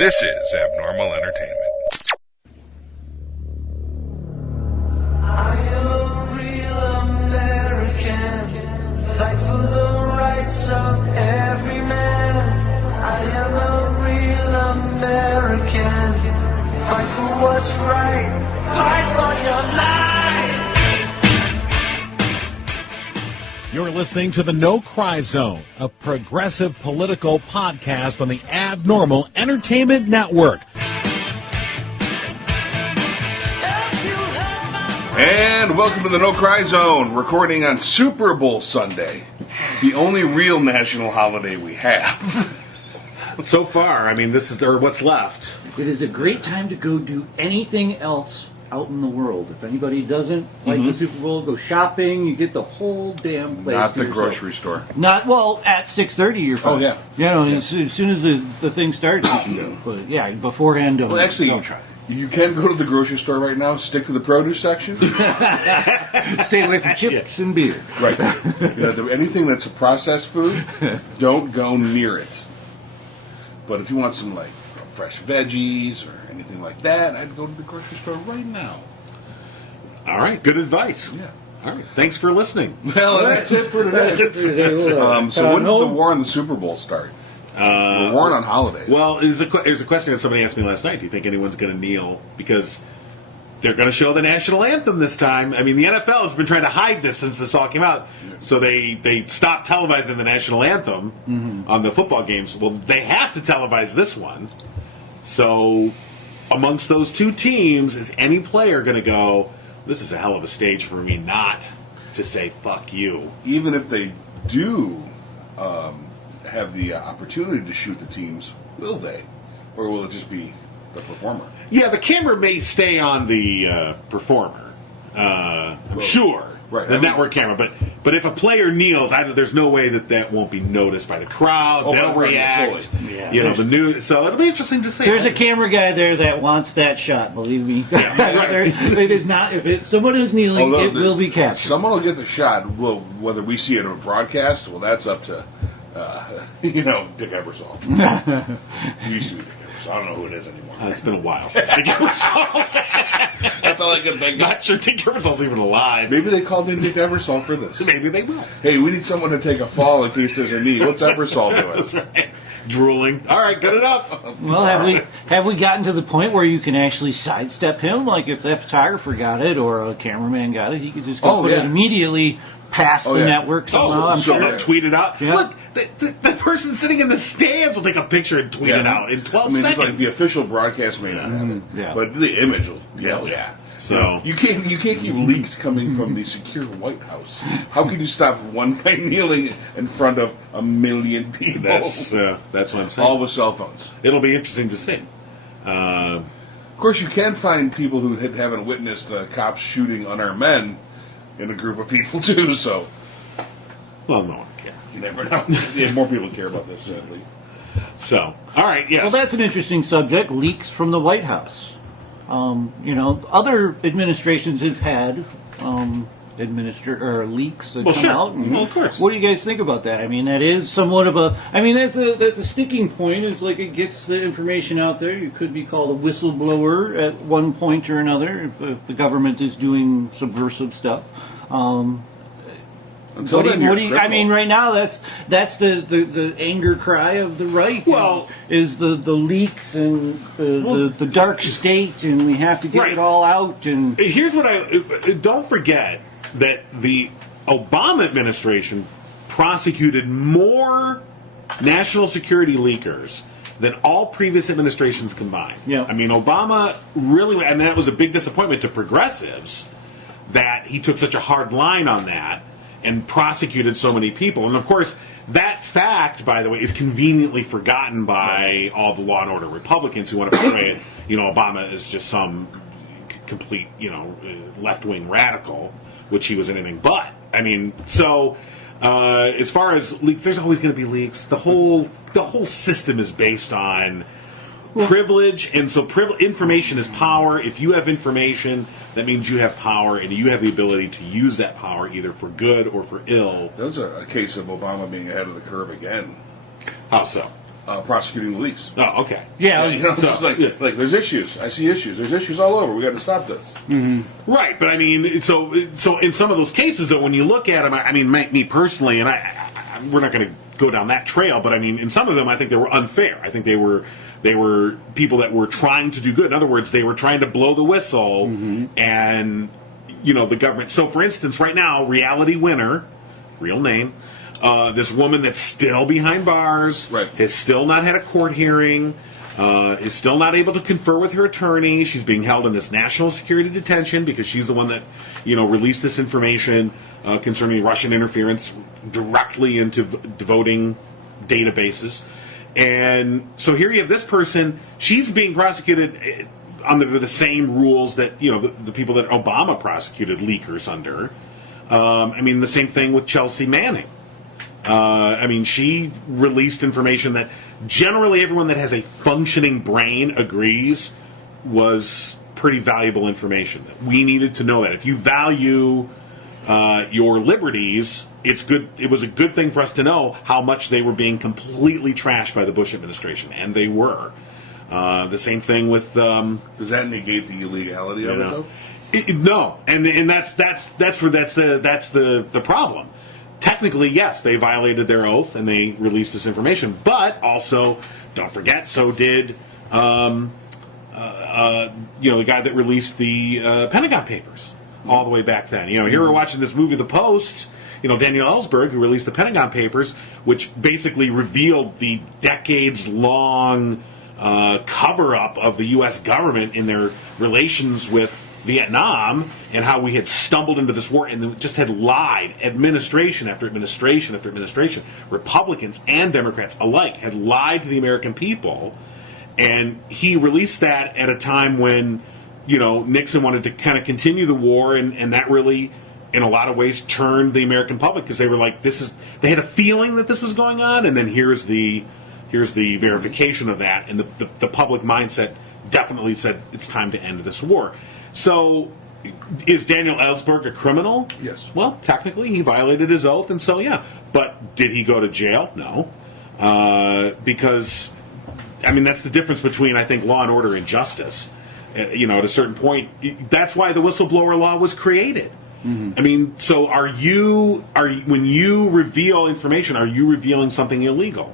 This is Abnormal Entertainment. I am a real American, fight for the rights of every man. I am a real American, fight for what's right, fight for your life. You're listening to the No Cry Zone, a progressive political podcast on the Abnormal Entertainment Network. And welcome to the No Cry Zone, recording on Super Bowl Sunday, the only real national holiday we have. So far, I mean, this is what's left. It is a great time to go do anything else out in the world. If anybody doesn't like the Super Bowl, go shopping. You get the whole damn place. Not the yourself. grocery store. Not well at 6:30. You're fine. Oh, yeah. You know, as soon as the thing starts, you can go. But yeah, beforehand. Well, actually, don't try. You can go to the grocery store right now. Stick to the produce section. Stay away from chips and beer. Right. Anything that's a processed food, don't go near it. But if you want some like fresh veggies or anything like that, I'd go to the grocery store right now. All right, good advice. Yeah. All right, thanks for listening. Well, That's it for today. so when does the war on the Super Bowl start? We're warring on holidays. Well, there's a question that somebody asked me last night. Do you think anyone's going to kneel? Because they're going to show the national anthem this time. I mean, the NFL has been trying to hide this since this all came out. So they stopped televising the national anthem on the football games. Well, they have to televise this one. So amongst those two teams, is any player going to go, this is a hell of a stage for me not to say fuck you? Even if they do have the opportunity to shoot the teams, will they? Or will it just be the performer? Yeah, the camera may stay on the performer. I'm sure. Right. The network camera. But if a player kneels, there's no way that won't be noticed by the crowd. Oh, they'll right, react. totally. Yeah. You know, the news. So it'll be interesting to see. There's a camera guy there that wants that shot. Believe me. It is not. If it's someone who's kneeling, it will be captured. Someone will get the shot. Well, whether we see it on a broadcast, well, that's up to Dick Ebersol. He used to be Dick Ebersol. I don't know who it is anymore. It's been a while since Dick Ebersol. That's all I can think of. Not sure Dick Ebersol's even alive. Maybe they called in Dick Ebersol for this. Maybe they will. Hey, we need someone to take a fall in case there's a knee. What's Ebersol doing? That's right. Drooling. All right, good enough. Well, have we gotten to the point where you can actually sidestep him? Like if that photographer got it or a cameraman got it, he could just go put it immediately past the network somehow. I'm sure. Tweet it out. Yeah. Look, the person sitting in the stands will take a picture and tweet it out in 12 seconds. Like the official broadcast may not have it, but the image will. Yeah. So you can't keep leaks coming from the secure White House. How can you stop one guy kneeling in front of a million people? that's what I'm saying. All with cell phones. It'll be interesting to see. Of course, you can find people who haven't witnessed cops shooting unarmed men in a group of people too. So, Well, no one cares. You never know. Yeah, more people care about this, sadly. So, all right, yes. Well, that's an interesting subject. Leaks from the White House. Other administrations have had leaks that come out. Well, of course. What do you guys think about that? I mean, that is somewhat of a. I mean, that's a sticking point. It's like it gets the information out there. You could be called a whistleblower at one point or another if the government is doing subversive stuff. I mean, right now that's the anger cry of the right. Well, is the leaks and the dark state, and we have to get it all out. And here's what don't forget that the Obama administration prosecuted more national security leakers than all previous administrations combined. Yeah. I mean, Obama really, and that was a big disappointment to progressives that he took such a hard line on that and prosecuted so many people. And of course, that fact, by the way, is conveniently forgotten by all the law and order Republicans who want to portray it. Obama is just some complete, left-wing radical, which he was anything but. I mean, so as far as leaks, there's always going to be leaks. The whole system is based on privilege, and so information is power. If you have information, that means you have power, and you have the ability to use that power either for good or for ill. That was a case of Obama being ahead of the curve again. How so? prosecuting the leaks. Oh, okay. Yeah, You know, it's just like there's issues. I see issues. There's issues all over. We got to stop this. Right, but I mean, so in some of those cases, though, when you look at them, I mean, me personally, and we're not going to go down that trail, but I mean, in some of them, I think they were unfair. I think they were people that were trying to do good. In other words, they were trying to blow the whistle, and the government. So, for instance, right now, Reality Winner, real name. This woman that's still behind bars, Right. has still not had a court hearing, is still not able to confer with her attorney. She's being held in this national security detention because she's the one that, released this information concerning Russian interference directly into voting databases. And so here you have this person, she's being prosecuted under the same rules that, the people that Obama prosecuted leakers under. I mean, the same thing with Chelsea Manning. I mean, she released information that generally everyone that has a functioning brain agrees was pretty valuable information. We needed to know that. If you value your liberties, it's good. It was a good thing for us to know how much they were being completely trashed by the Bush administration, and they were. The same thing with. Does that negate the illegality of it, though? No, and that's the problem. Technically, yes, they violated their oath and they released this information, but also, don't forget, so did the guy that released the Pentagon Papers all the way back then. Here we're watching this movie, The Post. Daniel Ellsberg, who released the Pentagon Papers, which basically revealed the decades-long cover-up of the U.S. government in their relations with Vietnam and how we had stumbled into this war and just had lied. Administration after administration after administration, Republicans and Democrats alike, had lied to the American people. And he released that at a time when, Nixon wanted to kind of continue the war, and that really, in a lot of ways, turned the American public, because they were like, they had a feeling that this was going on, and then here's the verification of that, and the public mindset definitely said it's time to end this war. So, is Daniel Ellsberg a criminal? Yes. Well, technically, he violated his oath, and so, yeah. But did he go to jail? No. Because, I mean, that's the difference between, I think, law and order and justice. At a certain point, that's why the whistleblower law was created. Mm-hmm. I mean, so when you reveal information, are you revealing something illegal?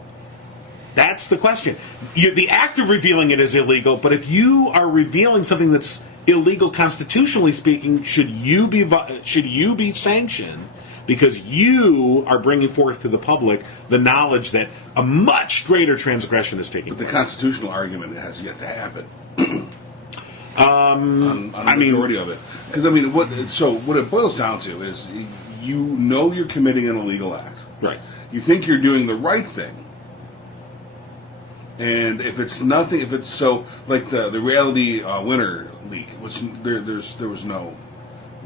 That's the question. The act of revealing it is illegal, but if you are revealing something that's illegal constitutionally speaking, should you be sanctioned because you are bringing forth to the public the knowledge that a much greater transgression is taking place? But the constitutional argument has yet to happen. On the majority of it. Because, what it boils down to is you're committing an illegal act. Right. You think you're doing the right thing. And if it's nothing, if it's so, like the Reality Winner leak, there was no,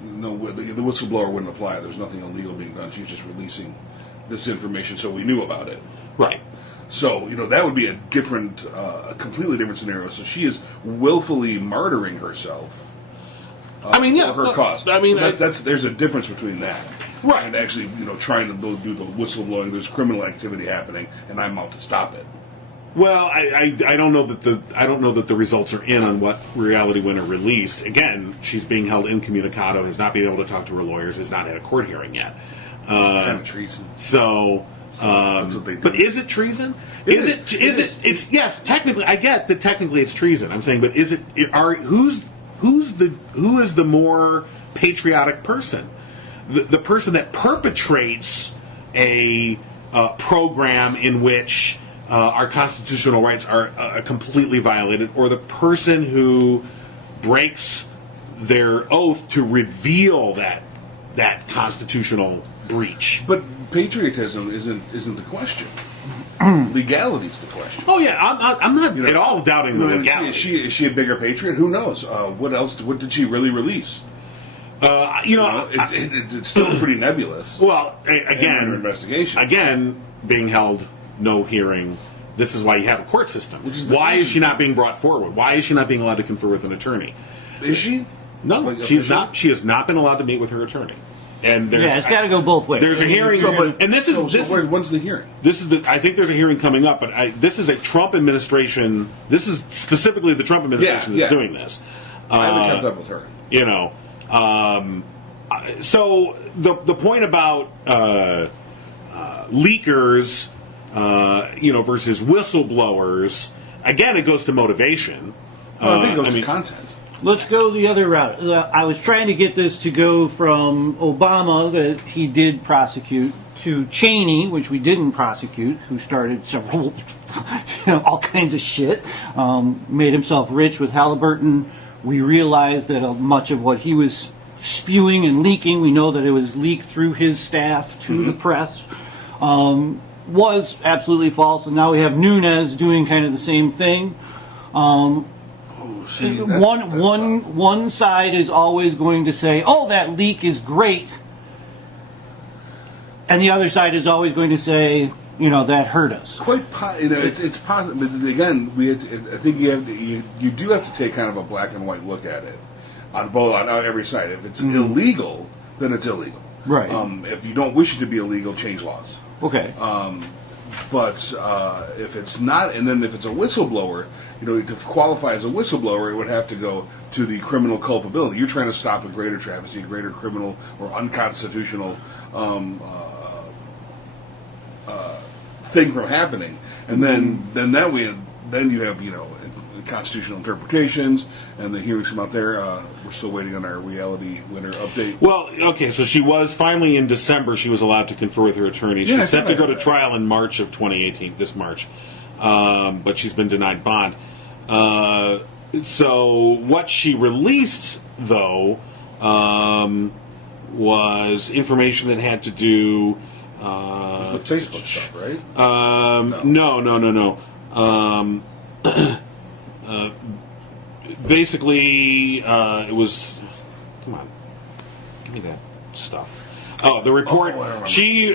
the whistleblower wouldn't apply. There was nothing illegal being done. She was just releasing this information so we knew about it. Right. So, that would be a completely different scenario. So she is willfully martyring herself for her cause. There's a difference between that. Right. And actually, trying to do the whistleblowing. There's criminal activity happening, and I'm out to stop it. Well, I don't know that the results are in on what Reality Winner released. Again, she's being held incommunicado, has not been able to talk to her lawyers, has not had a court hearing yet. Kind of treason. So that's what they do. But is it treason? Is it? It's yes. Technically, I get that. Technically, it's treason. I'm saying, but is it? Who is the more patriotic person? The person that perpetrates a program in which our constitutional rights are completely violated, or the person who breaks their oath to reveal that constitutional breach? But patriotism isn't the question. Legality is the question. Oh yeah, I'm not at all doubting the legality. Is she a bigger patriot? Who knows? What else? What did she really release? It's still pretty nebulous. Well, again, under investigation. Again, being held, no hearing. This is why you have a court system. Why is she not being brought forward? Why is she not being allowed to confer with an attorney? Is she? No, she's not. She has not been allowed to meet with her attorney. And there's, Yeah, it's got to go both ways. There's a hearing, and this is when's the hearing? This is I think there's a hearing coming up, but this is a Trump administration. This is specifically the Trump administration that's doing this. I haven't kept up with her. You know, so the point about leakers, versus whistleblowers. Again, it goes to motivation. Well, I think it goes to content. Let's go the other route. I was trying to get this to go from Obama, that he did prosecute, to Cheney, which we didn't prosecute, who started several, all kinds of shit, made himself rich with Halliburton. We realized that much of what he was spewing and leaking, we know that it was leaked through his staff to the press, was absolutely false. And now we have Nunes doing kind of the same thing. One side is always going to say, "Oh, that leak is great," and the other side is always going to say, that hurt us. It's possible. But again, I think you do have to take kind of a black and white look at it on every side. If it's illegal, then it's illegal. Right. If you don't wish it to be illegal, change laws. Okay. But if it's not, and then if it's a whistleblower, to qualify as a whistleblower, it would have to go to the criminal culpability. You're trying to stop a greater travesty, a greater criminal or unconstitutional thing from happening, and then you have constitutional interpretations, and the hearings come out there. We're still waiting on our reality winner update. Well, okay, so she was finally in December. She was allowed to confer with her attorney. She's set to go to trial in March of 2018, this March, but she's been denied bond. So what she released, though, was information that had to do. The Facebook stuff, right? No. Basically, it was. Come on, give me that stuff. Oh, the report. She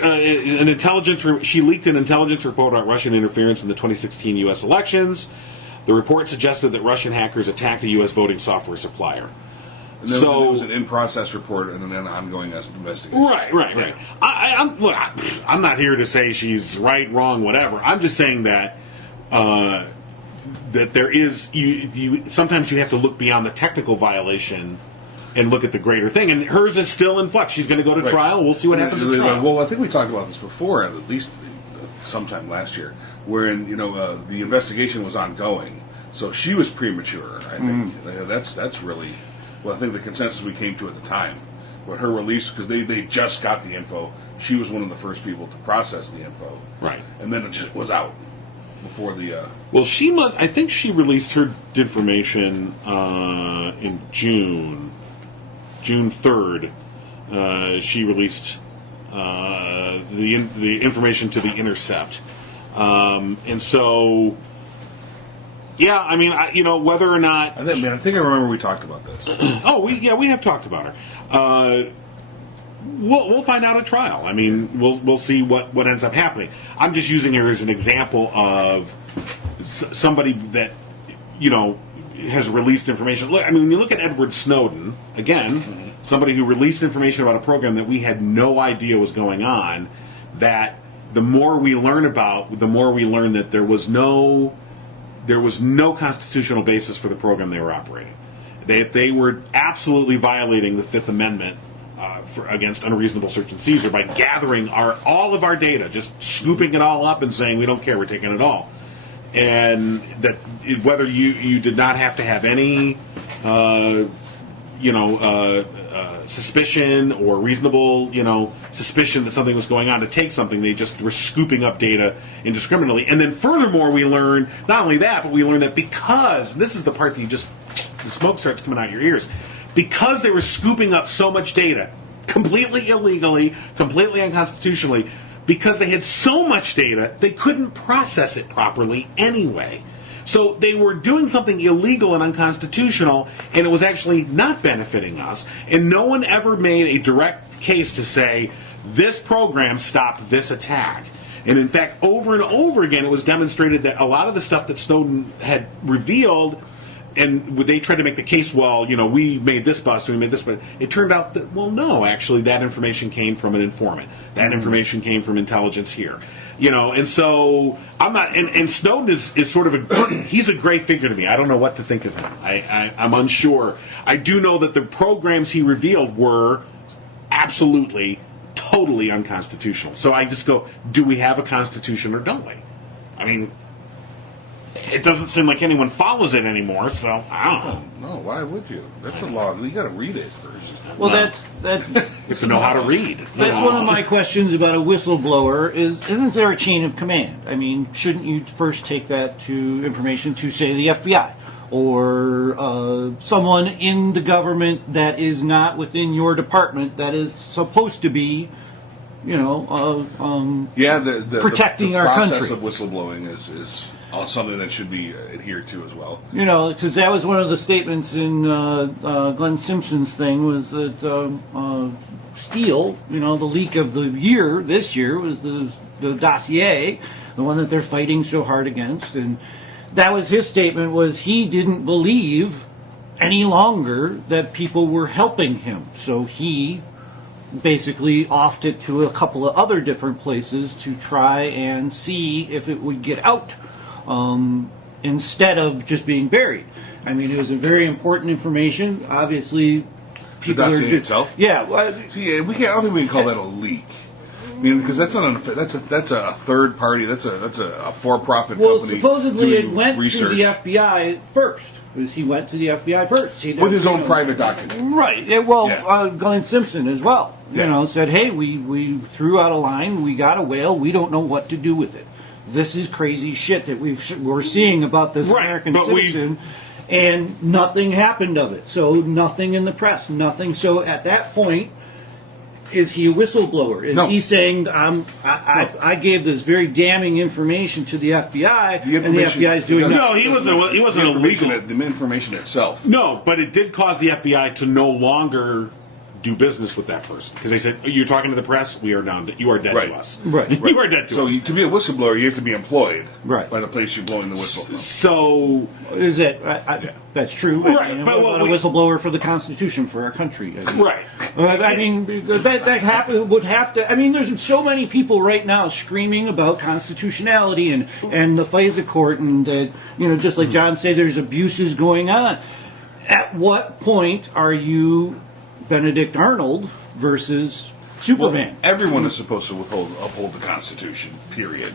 She leaked an intelligence report about Russian interference in the 2016 U.S. elections. The report suggested that Russian hackers attacked a U.S. voting software supplier. And there was an in-process report and then an ongoing investigation. Right. I'm not here to say she's right, wrong, whatever. I'm just saying that that there is sometimes you have to look beyond the technical violation and look at the greater thing. And hers is still in flux. She's going to go to trial. We'll see what happens at trial. Well, I think we talked about this before, at least sometime last year, wherein the investigation was ongoing. So she was premature. I think that's really. Well, I think the consensus we came to at the time, but her release, because they just got the info, she was one of the first people to process the info, right? And then it just was out before the. Well, she must. I think she released her information in June 3rd. She released the information to the Intercept, and so. Yeah, I mean, whether or not. I think I remember we talked about this. we have talked about her. We'll find out at trial. I mean, we'll see what ends up happening. I'm just using her as an example of somebody that has released information. Look, I mean, when you look at Edward Snowden again, somebody who released information about a program that we had no idea was going on. That the more we learn about, the more we learn that there was no constitutional basis for the program they were operating. They were absolutely violating the Fifth Amendment against unreasonable search and seizure by gathering all of our data, just scooping it all up and saying we don't care, we're taking it all. And that whether you did not have to have any suspicion or reasonable suspicion that something was going on to take something, they just were scooping up data indiscriminately. And then furthermore, we learned not only that, but we learned that because, and this is the part that the smoke starts coming out your ears, because they were scooping up so much data completely illegally, completely unconstitutionally, because they had so much data, they couldn't process it properly anyway. So they were doing something illegal and unconstitutional, and it was actually not benefiting us. And no one ever made a direct case to say, this program stopped this attack. And in fact, over and over again, it was demonstrated that a lot of the stuff that Snowden had revealed and they tried to make the case, well, we made this bust, we made this, but it turned out that, well, no, actually, that information came from an informant. That information came from intelligence here. And so I'm not, and Snowden is sort of he's a gray figure to me. I don't know what to think of him. I'm unsure. I do know that the programs he revealed were absolutely, totally unconstitutional. So I just go, do we have a constitution or don't we? I mean, it doesn't seem like anyone follows it anymore, so I don't know. No, why would you? That's a law. You got to read it first. Well, No. that's You have to know how to read. That's one of my questions about a whistleblower isn't there a chain of command? I mean, shouldn't you first take that information to, say, the FBI or someone in the government that is not within your department that is supposed to be, the protecting our process country. of whistleblowing is something that should be adhered to as well. Because that was one of the statements in Glenn Simpson's thing was that Steele, the leak of the year, this year, was the dossier, the one that they're fighting so hard against. And that was his statement, was he didn't believe any longer that people were helping him. So he basically offed it to a couple of other different places to try and see if it would get out. Instead of just being buried. I mean, it was a very important information. Obviously, people The are dossier just, itself? yeah. Well, See, I don't think we can call that a leak. I mean, because that's a third party. That's a for-profit company. supposedly it doing went research to the FBI first. Because he went to the FBI first. with his own private document. Right. Yeah, well, Yeah. Glenn Simpson as well. Yeah. Said, hey, we threw out a line. We got a whale. We don't know what to do with it. This is crazy shit that we're seeing about this Right, American but citizen, and nothing happened of it. So nothing in the press, nothing. So at that point, is he a whistleblower? Is No. he saying I gave this very damning information to the FBI, and the information- FBI is doing No, that? he wasn't The illegal. information itself. No, but it did cause the FBI to no longer do business with that person because they said, "You're talking to the press. We are down. You are dead Right. to us. Right. You are dead to So us." to be a whistleblower, you have to be employed Right. by the place you're blowing the whistle from. So Is that Yeah. that's true? Right, I mean, but what what about a we- whistleblower for the Constitution for our country? I mean, right. I mean, that would have to. I mean, there's so many people right now screaming about constitutionality and the FISA court, and just like John said, there's abuses going on. At what point are you Benedict Arnold versus Superman? Well, everyone is supposed to uphold the Constitution. Period.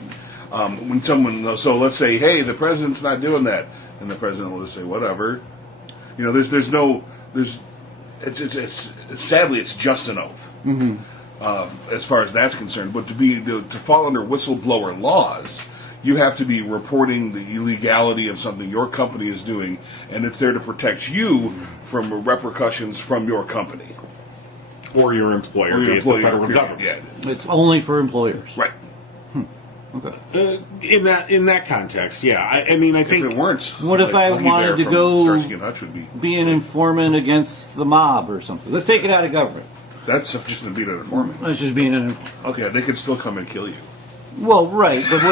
When someone, so let's say, hey, the president's not doing that, and the president will just say, whatever. Sadly, it's just an oath. Mm-hmm. As far as that's concerned, but to fall under whistleblower laws, you have to be reporting the illegality of something your company is doing, and it's there to protect you from repercussions from your company. Or your employer, Or your be it employer, the federal period. government. Yeah. It's only for employers. Right. Okay. In that context, yeah. I mean, I If think it weren't, What if I Lucky wanted Bear to from go Starsky and Hutch would be an informant against the mob or something? Let's take it out of government. That's just to beat an informant. Let's just be an. Okay, they could still come and kill you. Well, right, but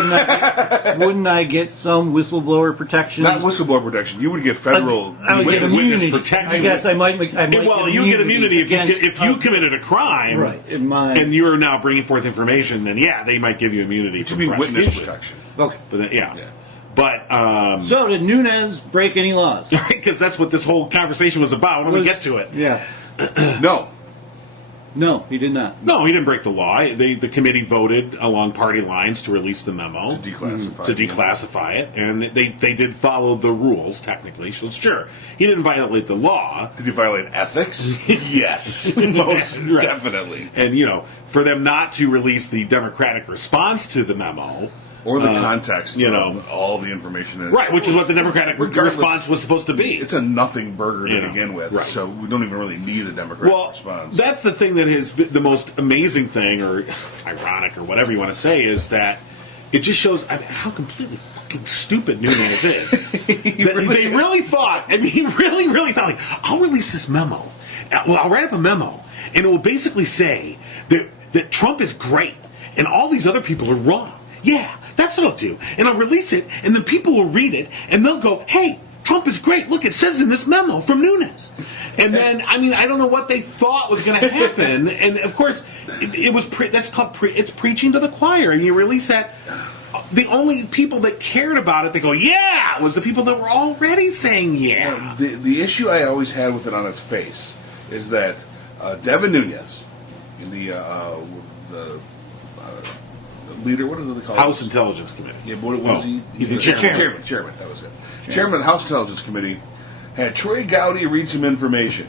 wouldn't I get some whistleblower protection? Not whistleblower protection. You would get federal. I would get witness immunity. protection. I guess I might. well, you get immunity if you committed a crime, Right, in my. and you're now bringing forth information. Then yeah, they might give you immunity It from should be witness prosecution. protection. Okay. But then, yeah. Yeah. But So did Nunes break any laws? because that's what this whole conversation was about. When we get to it, Yeah. No, No, he did not. no, he didn't break the law. The committee voted along party lines to release the memo, to declassify. to declassify it, and they did follow the rules technically. So sure, he didn't violate the law. Did he violate ethics? Yes, most Right. definitely. And for them not to release the Democratic response to the memo, Or the context, you of know. all the information. That right, which is what the Democratic Regardless, response was supposed to be. It's a nothing burger to You know, begin with, right. so we don't even really need a Democratic Well, response. that's the thing that is the most amazing thing, or ironic, or whatever you want to say, is that it just shows how completely fucking stupid Nunes is. They really thought, he really thought, like, I'll release this memo. Well, I'll write up a memo, and it will basically say that Trump is great, and all these other people are wrong. Yeah, that's what I'll do. And I'll release it, and then people will read it, and they'll go, hey, Trump is great. Look, it says in this memo from Nunes. And then, I mean, I don't know what they thought was going to happen. And of course, it was that's called it's preaching to the choir. And you release that. The only people that cared about it, they go, yeah, was the people that were already saying yeah. The issue I always had with it on its face is that Devin Nunes, in the leader, what do they call it? House Intelligence Committee. Yeah, what was he? He's the chairman. Chairman, that was it. Chairman of the House Intelligence Committee had Trey Gowdy read some information.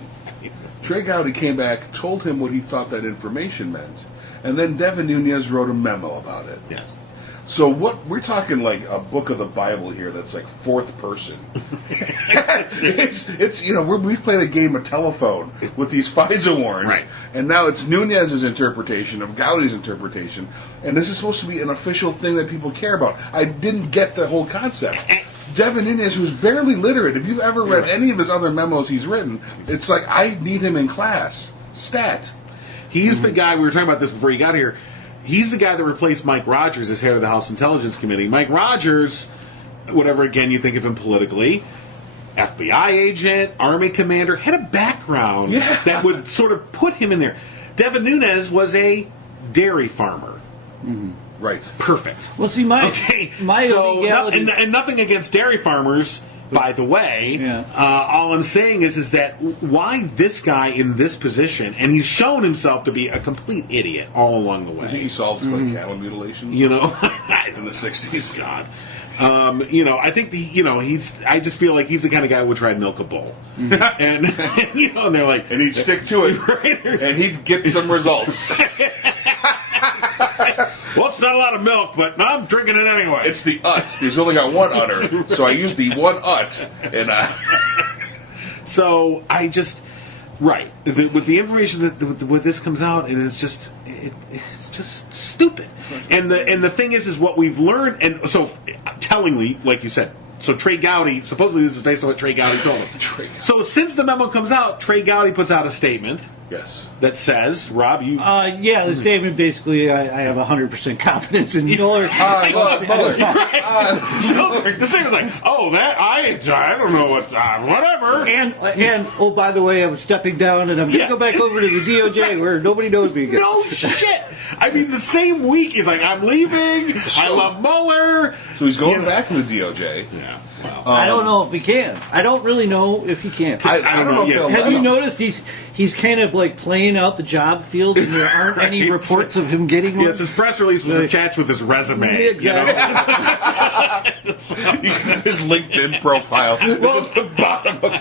Trey Gowdy came back, told him what he thought that information meant, and then Devin Nunes wrote a memo about it. Yes. So what we're talking like a book of the Bible here that's like fourth person. it's we've played a game of telephone with these FISA warrants, right. And now it's Nunes' interpretation of Gowdy's interpretation, and this is supposed to be an official thing that people care about. I didn't get the whole concept. Devin Nunes, who's barely literate, if you've ever read any of his other memos he's written, it's like I need him in class. Stat. He's the guy, we were talking about this before you got here. He's the guy that replaced Mike Rogers as head of the House Intelligence Committee. Mike Rogers, whatever again you think of him politically, FBI agent, Army commander, had a background that would sort of put him in there. Devin Nunes was a dairy farmer. Mm-hmm. Right. Perfect. Well, see, my illegality... and nothing against dairy farmers, by the way. Yeah. All I'm saying is that why this guy in this position, and he's shown himself to be a complete idiot all along the way. I think he solved like cattle mutilation. You know, in the '60s. God. I think I just feel like he's the kind of guy who would try to milk a bull, and and they're like, and he'd stick to it, right? And he'd get some results. Well, it's not a lot of milk, but I'm drinking it anyway. It's the ut. He's only got one udder, so I used the one ut, and so I just with the information that with this comes out, and it's just stupid. And the thing is what we've learned, and so tellingly, like you said. So Trey Gowdy, supposedly this is based on what Trey Gowdy told him. So since the memo comes out, Trey Gowdy puts out a statement. Yes. That says, Rob, you... the statement basically, I have 100% confidence in Mueller. Mueller. So the statement's like, I don't know what, whatever. And by the way, I'm stepping down and I'm going to go back over to the DOJ where nobody knows me again. No shit. I mean, the same week, he's like, I'm leaving. I love Mueller. So he's going back to the DOJ. Yeah. Well, I don't know if he can. I don't really know if he can. I don't know. Yeah. Have you noticed he's kind of like playing out the job field, and there aren't any reports of him getting one? Yes, his press release was attached with his resume. Exactly. His LinkedIn profile. Well, at the bottom of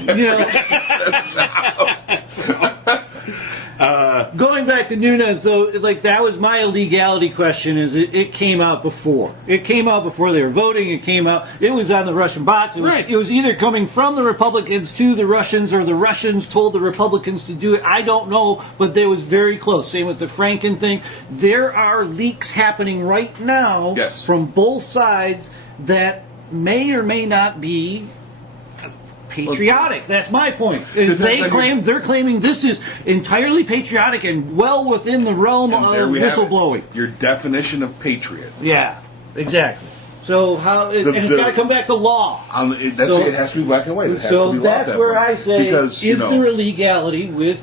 going back to Nunes, though, like that was my illegality question. Is it came out before? It came out before they were voting. It came out. It was on the Russian bots. It was either coming from the Republicans to the Russians, or the Russians told the Republicans to do it. I don't know, but it was very close. Same with the Franken thing. There are leaks happening right now from both sides that may or may not be patriotic. That's my point. They're claiming this is entirely patriotic and well within the realm of whistleblowing. Your definition of patriot. Yeah, exactly. So it's got to come back to law. It has to be black and white. It has to be that's that where way. I say, because, is there illegality with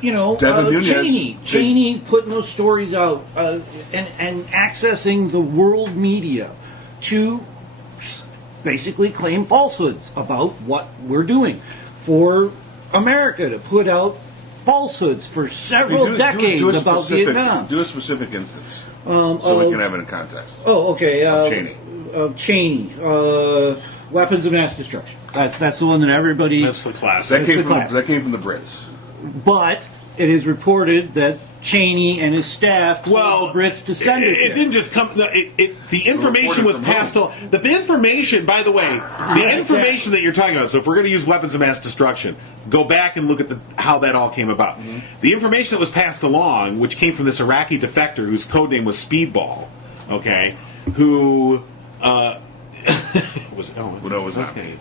Cheney putting those stories out and accessing the world media to basically claim falsehoods about what we're doing, for America to put out falsehoods for several decades about Vietnam. Do a specific instance so we can have it in context. Oh, okay. Of Cheney. Weapons of mass destruction. That's the one that everybody... That's the classic. That came from the Brits. But it is reported that Cheney and his staff told the Brits to send it. It didn't just come. The information was passed on. The information, by the way, information that you're talking about. So if we're going to use weapons of mass destruction, go back and look at how that all came about. Mm-hmm. The information that was passed along, which came from this Iraqi defector whose code name was Speedball, okay, who. Was no, it was not. Okay.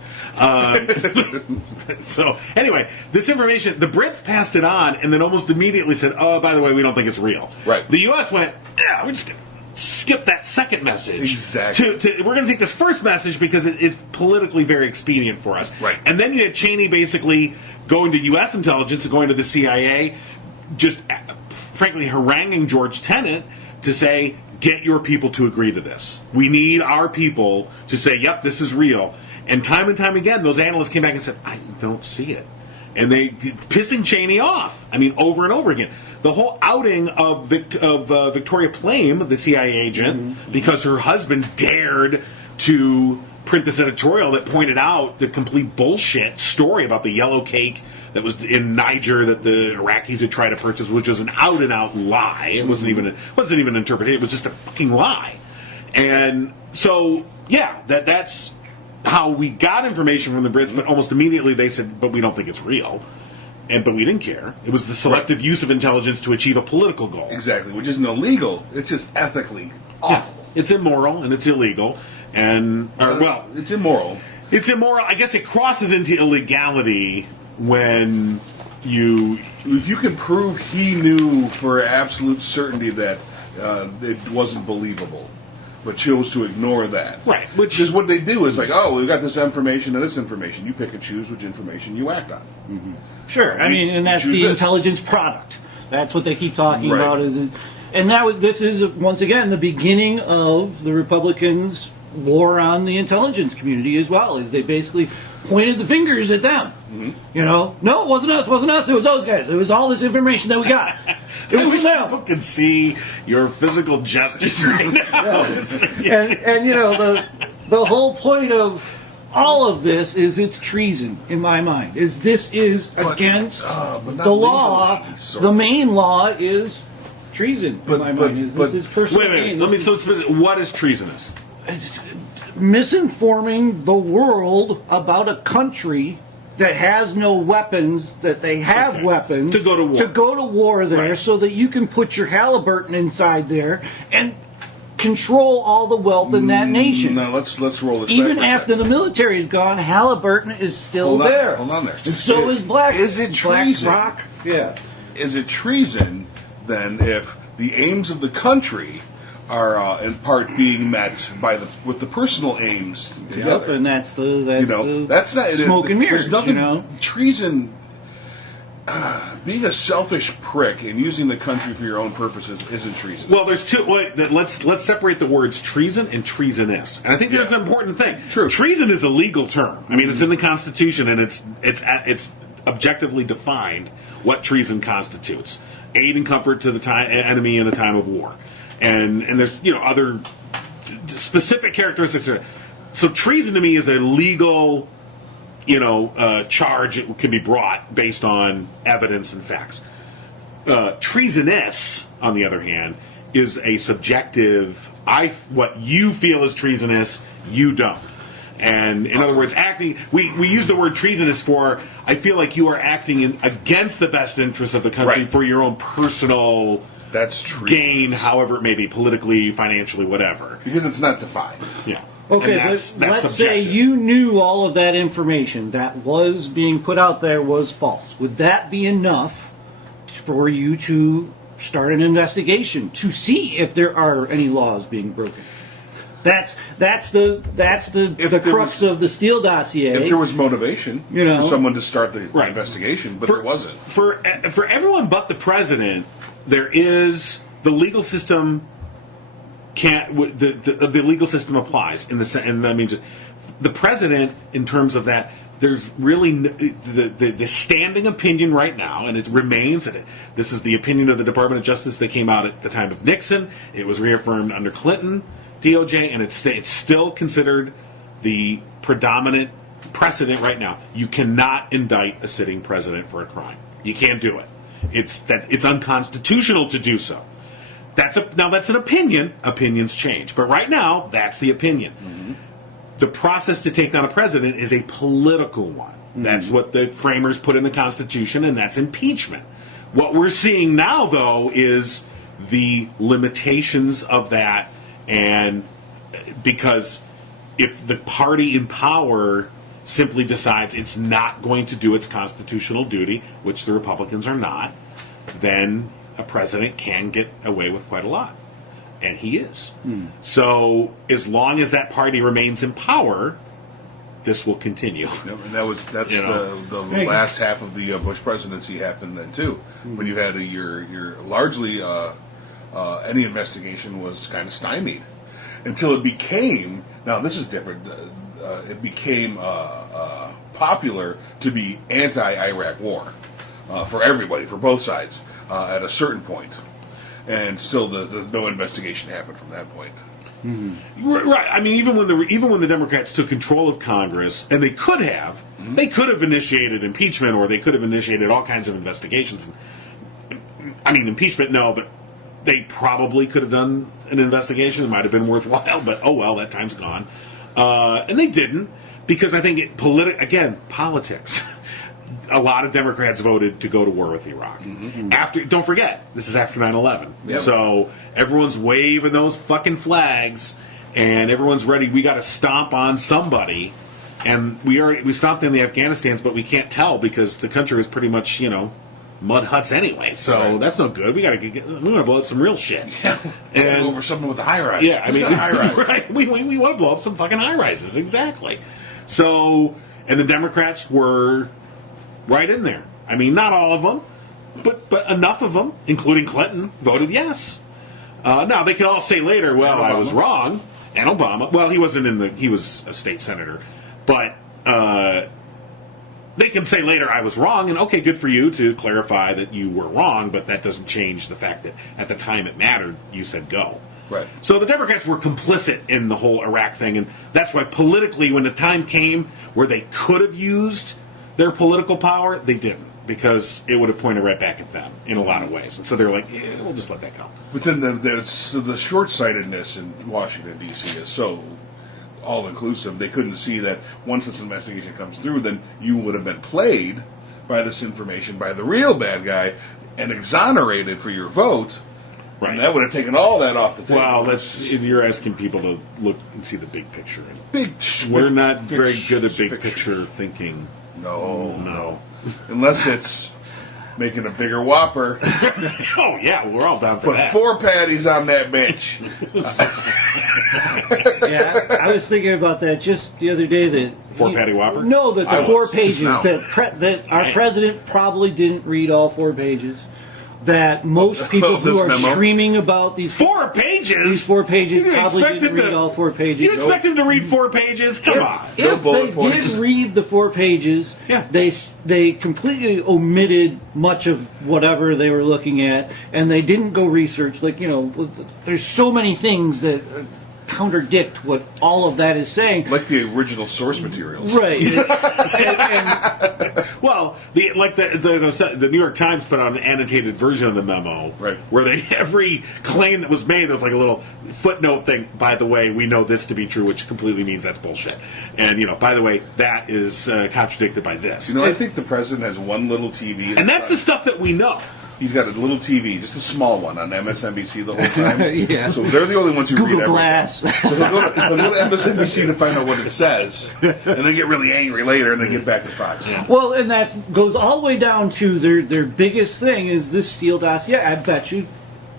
So anyway, this information, the Brits passed it on, and then almost immediately said, "Oh, by the way, we don't think it's real." Right. The U.S. went, "Yeah, we're just skip that second message. Exactly. We're going to take this first message because it's politically very expedient for us. Right. And then you had Cheney basically going to U.S. intelligence and going to the CIA, just frankly haranguing George Tenet to say, get your people to agree to this. We need our people to say, yep, this is real. And time again, those analysts came back and said, I don't see it. And they pissing Cheney off. I mean, over and over again. The whole outing of Victoria Plame, the CIA agent, because her husband dared to print this editorial that pointed out the complete bullshit story about the yellow cake that was in Niger that the Iraqis had tried to purchase, which was an out-and-out lie. It wasn't even interpreted. It was just a fucking lie. And so, yeah, that's how we got information from the Brits, but almost immediately they said, but we don't think it's real. But we didn't care. It was the selective use of intelligence to achieve a political goal. Exactly, which isn't illegal. It's just ethically awful. Yeah. It's immoral and it's illegal. And, it's immoral. It's immoral. I guess it crosses into illegality when if you can prove he knew for absolute certainty that it wasn't believable, but chose to ignore that. Right. Which is what they do is like, oh, we've got this information and this information. You pick and choose which information you act on. Mm-hmm. Sure. I mean, and that's the intelligence product. That's what they keep talking about. And now this is, once again, the beginning of the Republicans' war on the intelligence community as well, is they basically pointed the fingers at them. Mm-hmm. You know, no, it wasn't us, it was those guys. It was all this information that we got. It was from them. People can see your physical gestures right now. And you know, the whole point of all of this is it's treason, in my mind. This is against the law. The main law is treason, in my mind. This is personal gain. What is treasonous? It's misinforming the world about a country that has no weapons, that they have weapons. To go to war. To go to war there, so that you can put your Halliburton inside there and control all the wealth in that nation. Now let's roll this Even back after the military is gone, Halliburton is still there. Hold on there. And so is Black. Is it treason? BlackRock. Yeah. Is it treason then if the aims of the country are in part being met with the personal aims together? Yep, and that's not smoke and mirrors. There's nothing, you know? Treason. Being a selfish prick and using the country for your own purposes isn't treason. Well, there's two. Let's separate the words treason and treasonous, and I think that's an important thing. True. Treason is a legal term. I mean, it's in the Constitution, and it's objectively defined what treason constitutes: aid and comfort to the enemy in a time of war, and there's other specific characteristics. So treason to me is a legal charge that can be brought based on evidence and facts. Treasonous, on the other hand, is a subjective, what you feel is treasonous, you don't. And in other words, we use the word treasonous for, I feel like you are acting against the best interests of the country for your own personal gain, however it may be, politically, financially, whatever. Because it's not defined. Yeah. Okay, let's say you knew all of that information that was being put out there was false. Would that be enough for you to start an investigation to see if there are any laws being broken? That's the crux of the Steele dossier. If there was motivation for someone to start the investigation, but there wasn't. For everyone but the president, there is the legal system. The legal system applies and I mean, just the president in terms of that. There's really the standing opinion right now, and it remains. This is the opinion of the Department of Justice that came out at the time of Nixon. It was reaffirmed under Clinton, DOJ, and it's still considered the predominant precedent right now. You cannot indict a sitting president for a crime. You can't do it. It's unconstitutional to do so. That's an opinion. Opinions change. But right now, that's the opinion. Mm-hmm. The process to take down a president is a political one. Mm-hmm. That's what the framers put in the Constitution, and that's impeachment. What we're seeing now, though, is the limitations of that, and because if the party in power simply decides it's not going to do its constitutional duty, which the Republicans are not, then a president can get away with quite a lot. And he is. So as long as that party remains in power, this will continue. And that's You know. the last half of the Bush presidency happened then too, when you had your largely any investigation was kind of stymied until it became. Now this is different. It became popular to be anti-Iraq war for everybody, for both sides, at a certain point, and still no investigation happened from that point. Right. I mean, even when the Democrats took control of Congress, and they could have initiated impeachment, or they could have initiated all kinds of investigations. I mean, impeachment, no, but they probably could have done an investigation. It might have been worthwhile, but oh well, that time's gone. And they didn't, because I think politics. A lot of Democrats voted to go to war with Iraq. Don't forget, this is after 9/11. Yep. So everyone's waving those fucking flags, and everyone's ready. We got to stomp on somebody, and we stomped on the Afghanistans, but we can't tell because the country is pretty much mud huts anyway. So that's no good. We got to blow up some real shit. Yeah. And over something with the high rise. yeah, I mean, high rise. right? We want to blow up some fucking high rises, exactly. So, and the Democrats were right in there. I mean, not all of them, but enough of them, including Clinton, voted yes. Now they could all say later, "Well, I was wrong," and Obama. Well, he wasn't he was a state senator, but they can say later, "I was wrong," and okay, good for you to clarify that you were wrong, but that doesn't change the fact that at the time it mattered, you said go. Right. So the Democrats were complicit in the whole Iraq thing, and that's why politically, when the time came where they could have used their political power, they didn't, because it would have pointed right back at them in a lot of ways. And so they're like, yeah, we'll just let that go. But then the short-sightedness in Washington, D.C. is so all-inclusive. They couldn't see that once this investigation comes through, then you would have been played by this information by the real bad guy and exonerated for your vote. Right. And that would have taken all that off the table. Well, you're asking people to look and see the big picture. We're not very good at big picture thinking. No. Unless it's making a bigger Whopper. Oh, yeah, we're all down for Put that. 4 patties on that bitch. Yeah, I was thinking about that just the other day. That 4-patty Whopper? No, that I the 4 was. pages No. that our president probably didn't read all 4 pages. That most people who This are memo? screaming about these 4 pages? These 4 pages You probably expect didn't him to- read all 4 pages. You expect him to read 4 pages? Come on. No If bullet they points. did read the 4 pages, Yeah. they completely omitted much of whatever they were looking at, and they didn't go research. There's so many things that contradict what all of that is saying. Like the original source materials. Right. and Well, as I said, the New York Times put out an annotated version of the memo, Right. where every claim that was made, there was like a little footnote thing. By the way, we know this to be true, which completely means that's bullshit. And by the way, that is contradicted by this. I think the president has one little TV. And that's the stuff that we know. He's got a little TV, just a small one, on MSNBC the whole time. Yeah. So they're the only ones who Google read everything. Glass. So they'll go to MSNBC to find out what it says, and then get really angry later, and then get back to Fox. Well, and that goes all the way down to their biggest thing is this Steele dossier. I bet you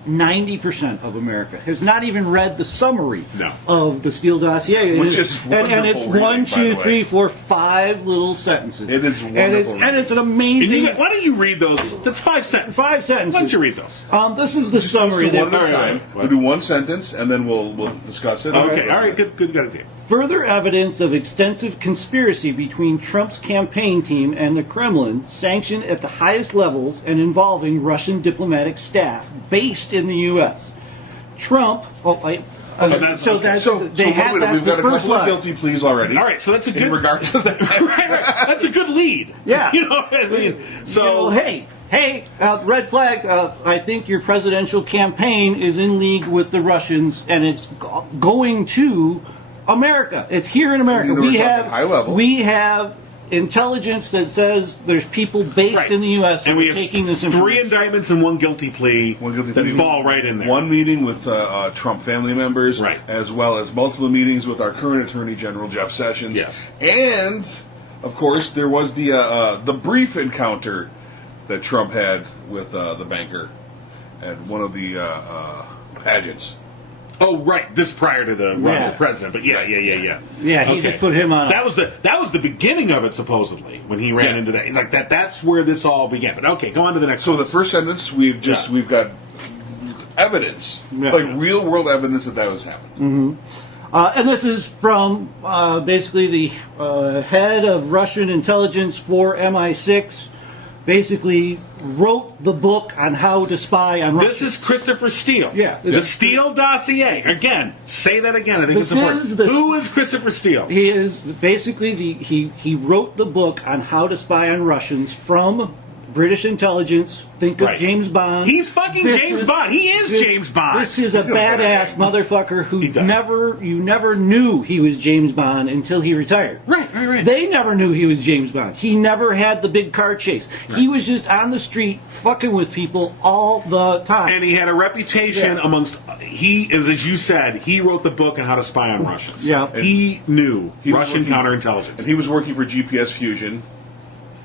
90% of America has not even read the summary No. of the Steele dossier. Which is and it's wonderful 1, reading, 2, by the way. 3, 4, 5 little sentences. It is wonderful and it's an amazing. Why don't you read those? That's 5 sentences. 5 sentences. Why don't you read those? This is the summary. So one that- at a time. We'll do one sentence, and then we'll discuss it. Okay, all right, good idea. Further evidence of extensive conspiracy between Trump's campaign team and the Kremlin, sanctioned at the highest levels and involving Russian diplomatic staff based in the U.S. Trump. So They wait a had minute, that's we've the got a first couple of line. guilty pleas already. All right, so that's a good In regard to that. right. That's a good lead. Yeah. What I mean? So hey, red flag. I think your presidential campaign is in league with the Russians, and it's going to America. It's here in America. We're talking high level. We have intelligence that says there's people based Right. in the U.S. and that we are have taking this 3 information. indictments and 1 guilty plea, that fall right in there. One meeting with Trump family members, Right. as well as multiple meetings with our current Attorney General Jeff Sessions. Yes. And of course, there was the brief encounter that Trump had with the banker at one of the pageants. Oh, right. This prior to the run for president, but yeah. Yeah, he just put him on. That was the beginning of it, supposedly, when he ran into that. Like that's where this all began. But okay, go on to the next. So the first sentence, we've got evidence, like real world evidence that was happening. And this is from basically the head of Russian intelligence for MI6. Basically wrote the book on how to spy on Russia. This is Christopher Steele. Yeah. The Steele dossier. Again, say that again. I think it's important. Who is Christopher Steele? He is basically he wrote the book on how to spy on Russians from British intelligence. Think of James Bond. He's fucking James Bond. He is James Bond. This is a badass motherfucker who you never knew he was James Bond until he retired. Right. They never knew he was James Bond. He never had the big car chase. He was just on the street fucking with people all the time. And he had a reputation amongst. He, as you said, he wrote the book on how to spy on Russians. Yeah. He knew Russian counterintelligence. And he was working for GPS Fusion.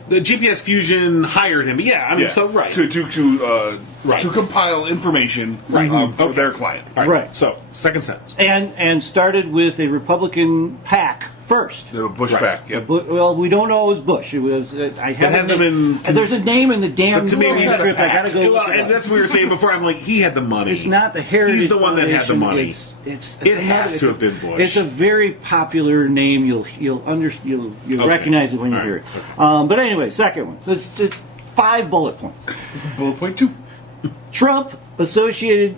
The GPS Fusion hired him. Yeah, I mean, so to compile information for their client. Right. So second sentence. And started with a Republican PAC first. The Bush PAC. Yep. Well, we don't know it was Bush. It was. I It hasn't been. There's a name in the damn to me, manuscript. I gotta go. Well, and that's what we were saying before. I'm like, he had the money. It's not the Heritage. He's the one that had the money. It has to have been Bush. It's a very popular name. You'll recognize it when you hear it. Okay. But anyway, second one. It's 5 bullet points. Bullet point 2. Trump associate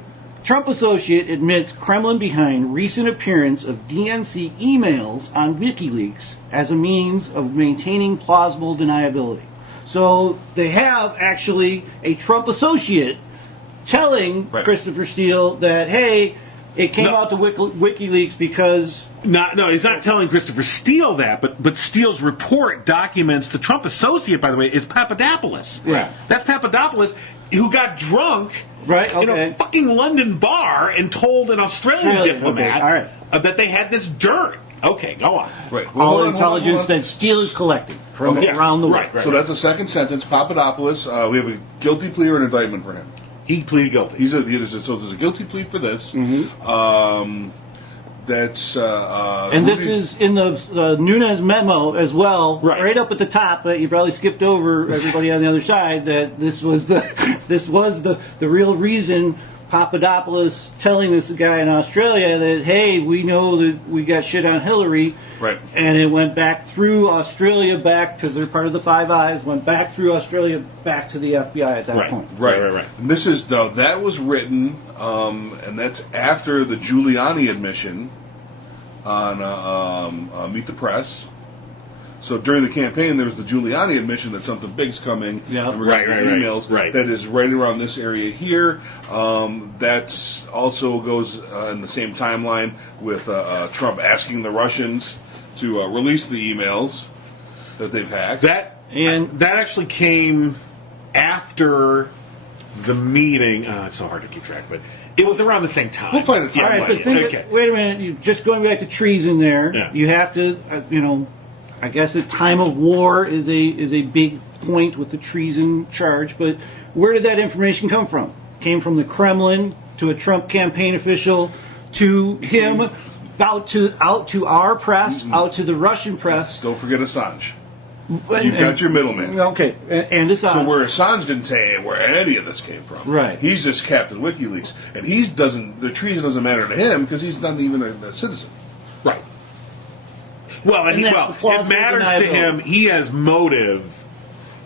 admits Kremlin behind recent appearance of DNC emails on WikiLeaks as a means of maintaining plausible deniability. So they have actually a Trump associate telling Christopher Steele that, hey, it came out to WikiLeaks because... No, he's not telling Christopher Steele that, but Steele's report documents the Trump associate, by the way, is Papadopoulos. Right. That's Papadopoulos, who got drunk in a fucking London bar and told an Australian diplomat that they had this dirt. Okay, go on. Right. All intelligence that Steele is collecting from around the world. Right. So that's the second sentence. Papadopoulos, we have a guilty plea or an indictment for him. He pleaded guilty. So there's a guilty plea for this. That's and this is in the Nunes memo as well, right up at the top. You probably skipped over everybody on the other side. That this was the real reason Papadopoulos telling this guy in Australia that, hey, we know that we got shit on Hillary, and it went back through Australia because they're part of the Five Eyes. Went back through Australia back to the FBI at that point. Right. And this is that was written, and that's after the Giuliani admission on Meet the Press. So during the campaign, there was the Giuliani admission that something big's coming. Yeah. And we're getting emails that is right around this area here. That's also goes in the same timeline with Trump asking the Russians to release the emails that they've hacked. That actually came after the meeting. It's so hard to keep track, but it was around the same time. We'll find it. All right, but wait a minute. You just going back to treason there. Yeah. You have to, I guess the time of war is a big point with the treason charge. But where did that information come from? It came from the Kremlin to a Trump campaign official to him, out to our press, out to the Russian press. Don't forget Assange. You've got your middleman. Okay, and Assange. So where Assange didn't say where any of this came from. Right. He's just Captain WikiLeaks. And the treason doesn't matter to him because he's not even a citizen. Right. Well, it matters to him. He has motive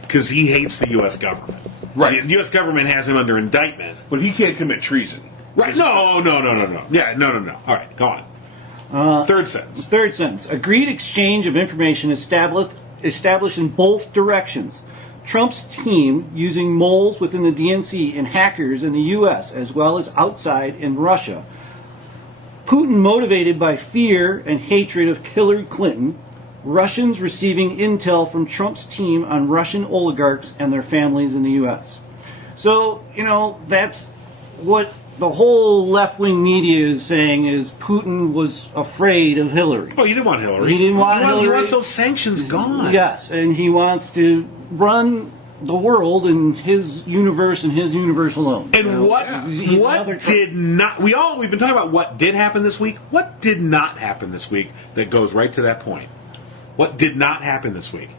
because he hates the U.S. government. Right. The U.S. government has him under indictment. But he can't commit treason. Right. No. Yeah, no. All right, go on. Third sentence. Agreed exchange of information established in both directions. Trump's team using moles within the DNC and hackers in the U.S. as well as outside in Russia. Putin motivated by fear and hatred of Hillary Clinton. Russians receiving intel from Trump's team on Russian oligarchs and their families in the U.S. So, that's what the whole left-wing media is saying is Putin was afraid of Hillary. Oh, he didn't want Hillary. He didn't want Hillary. He wants those sanctions gone. Yes, and he wants to run the world and his universe and his universe alone. And what He's did not we've been talking about what did happen this week. What did not happen this week that goes right to that point? What did not happen this week?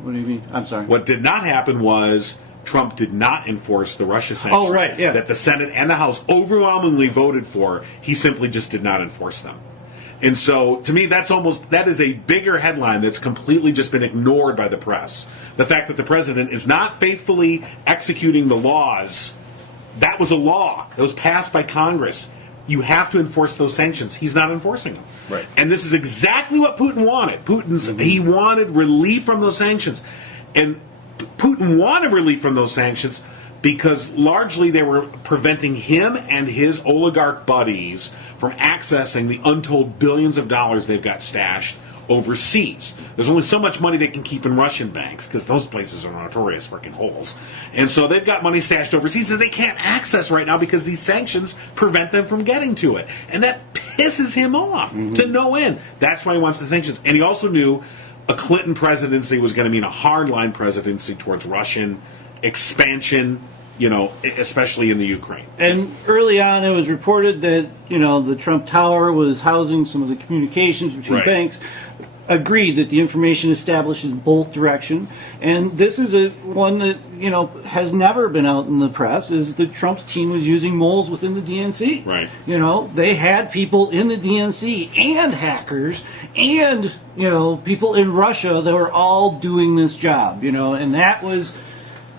What do you mean? I'm sorry. What did not happen was Trump did not enforce the Russia sanctions that the Senate and the House overwhelmingly voted for. He simply just did not enforce them. And so, to me, that is a bigger headline that's completely just been ignored by the press. The fact that the president is not faithfully executing the laws. That was a law that was passed by Congress. You have to enforce those sanctions. He's not enforcing them. Right. And this is exactly what Putin wanted. He wanted relief from those sanctions. And Putin wanted relief from those sanctions because largely they were preventing him and his oligarch buddies from accessing the untold billions of dollars they've got stashed overseas. There's only so much money they can keep in Russian banks because those places are notorious freaking holes. And so they've got money stashed overseas that they can't access right now because these sanctions prevent them from getting to it. And that pisses him off to no end. That's why he wants the sanctions. And he also knew a Clinton presidency was going to mean a hardline presidency towards Russian expansion, especially in the Ukraine. And early on, it was reported that, the Trump Tower was housing some of the communications between banks. Agreed that the information establishes both direction. And this is one that, has never been out in the press, is that Trump's team was using moles within the DNC. Right. They had people in the DNC and hackers and, people in Russia that were all doing this job, and that was,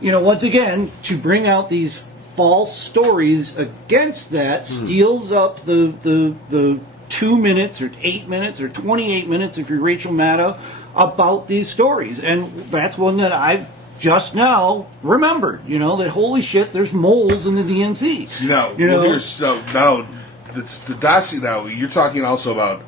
once again, to bring out these false stories against that steals up the 2 minutes or 8 minutes or 28 minutes if you're Rachel Maddow about these stories. And that's one that I've just now remembered, that holy shit, there's moles in the DNC. Now it's the dossier. Now you're talking also about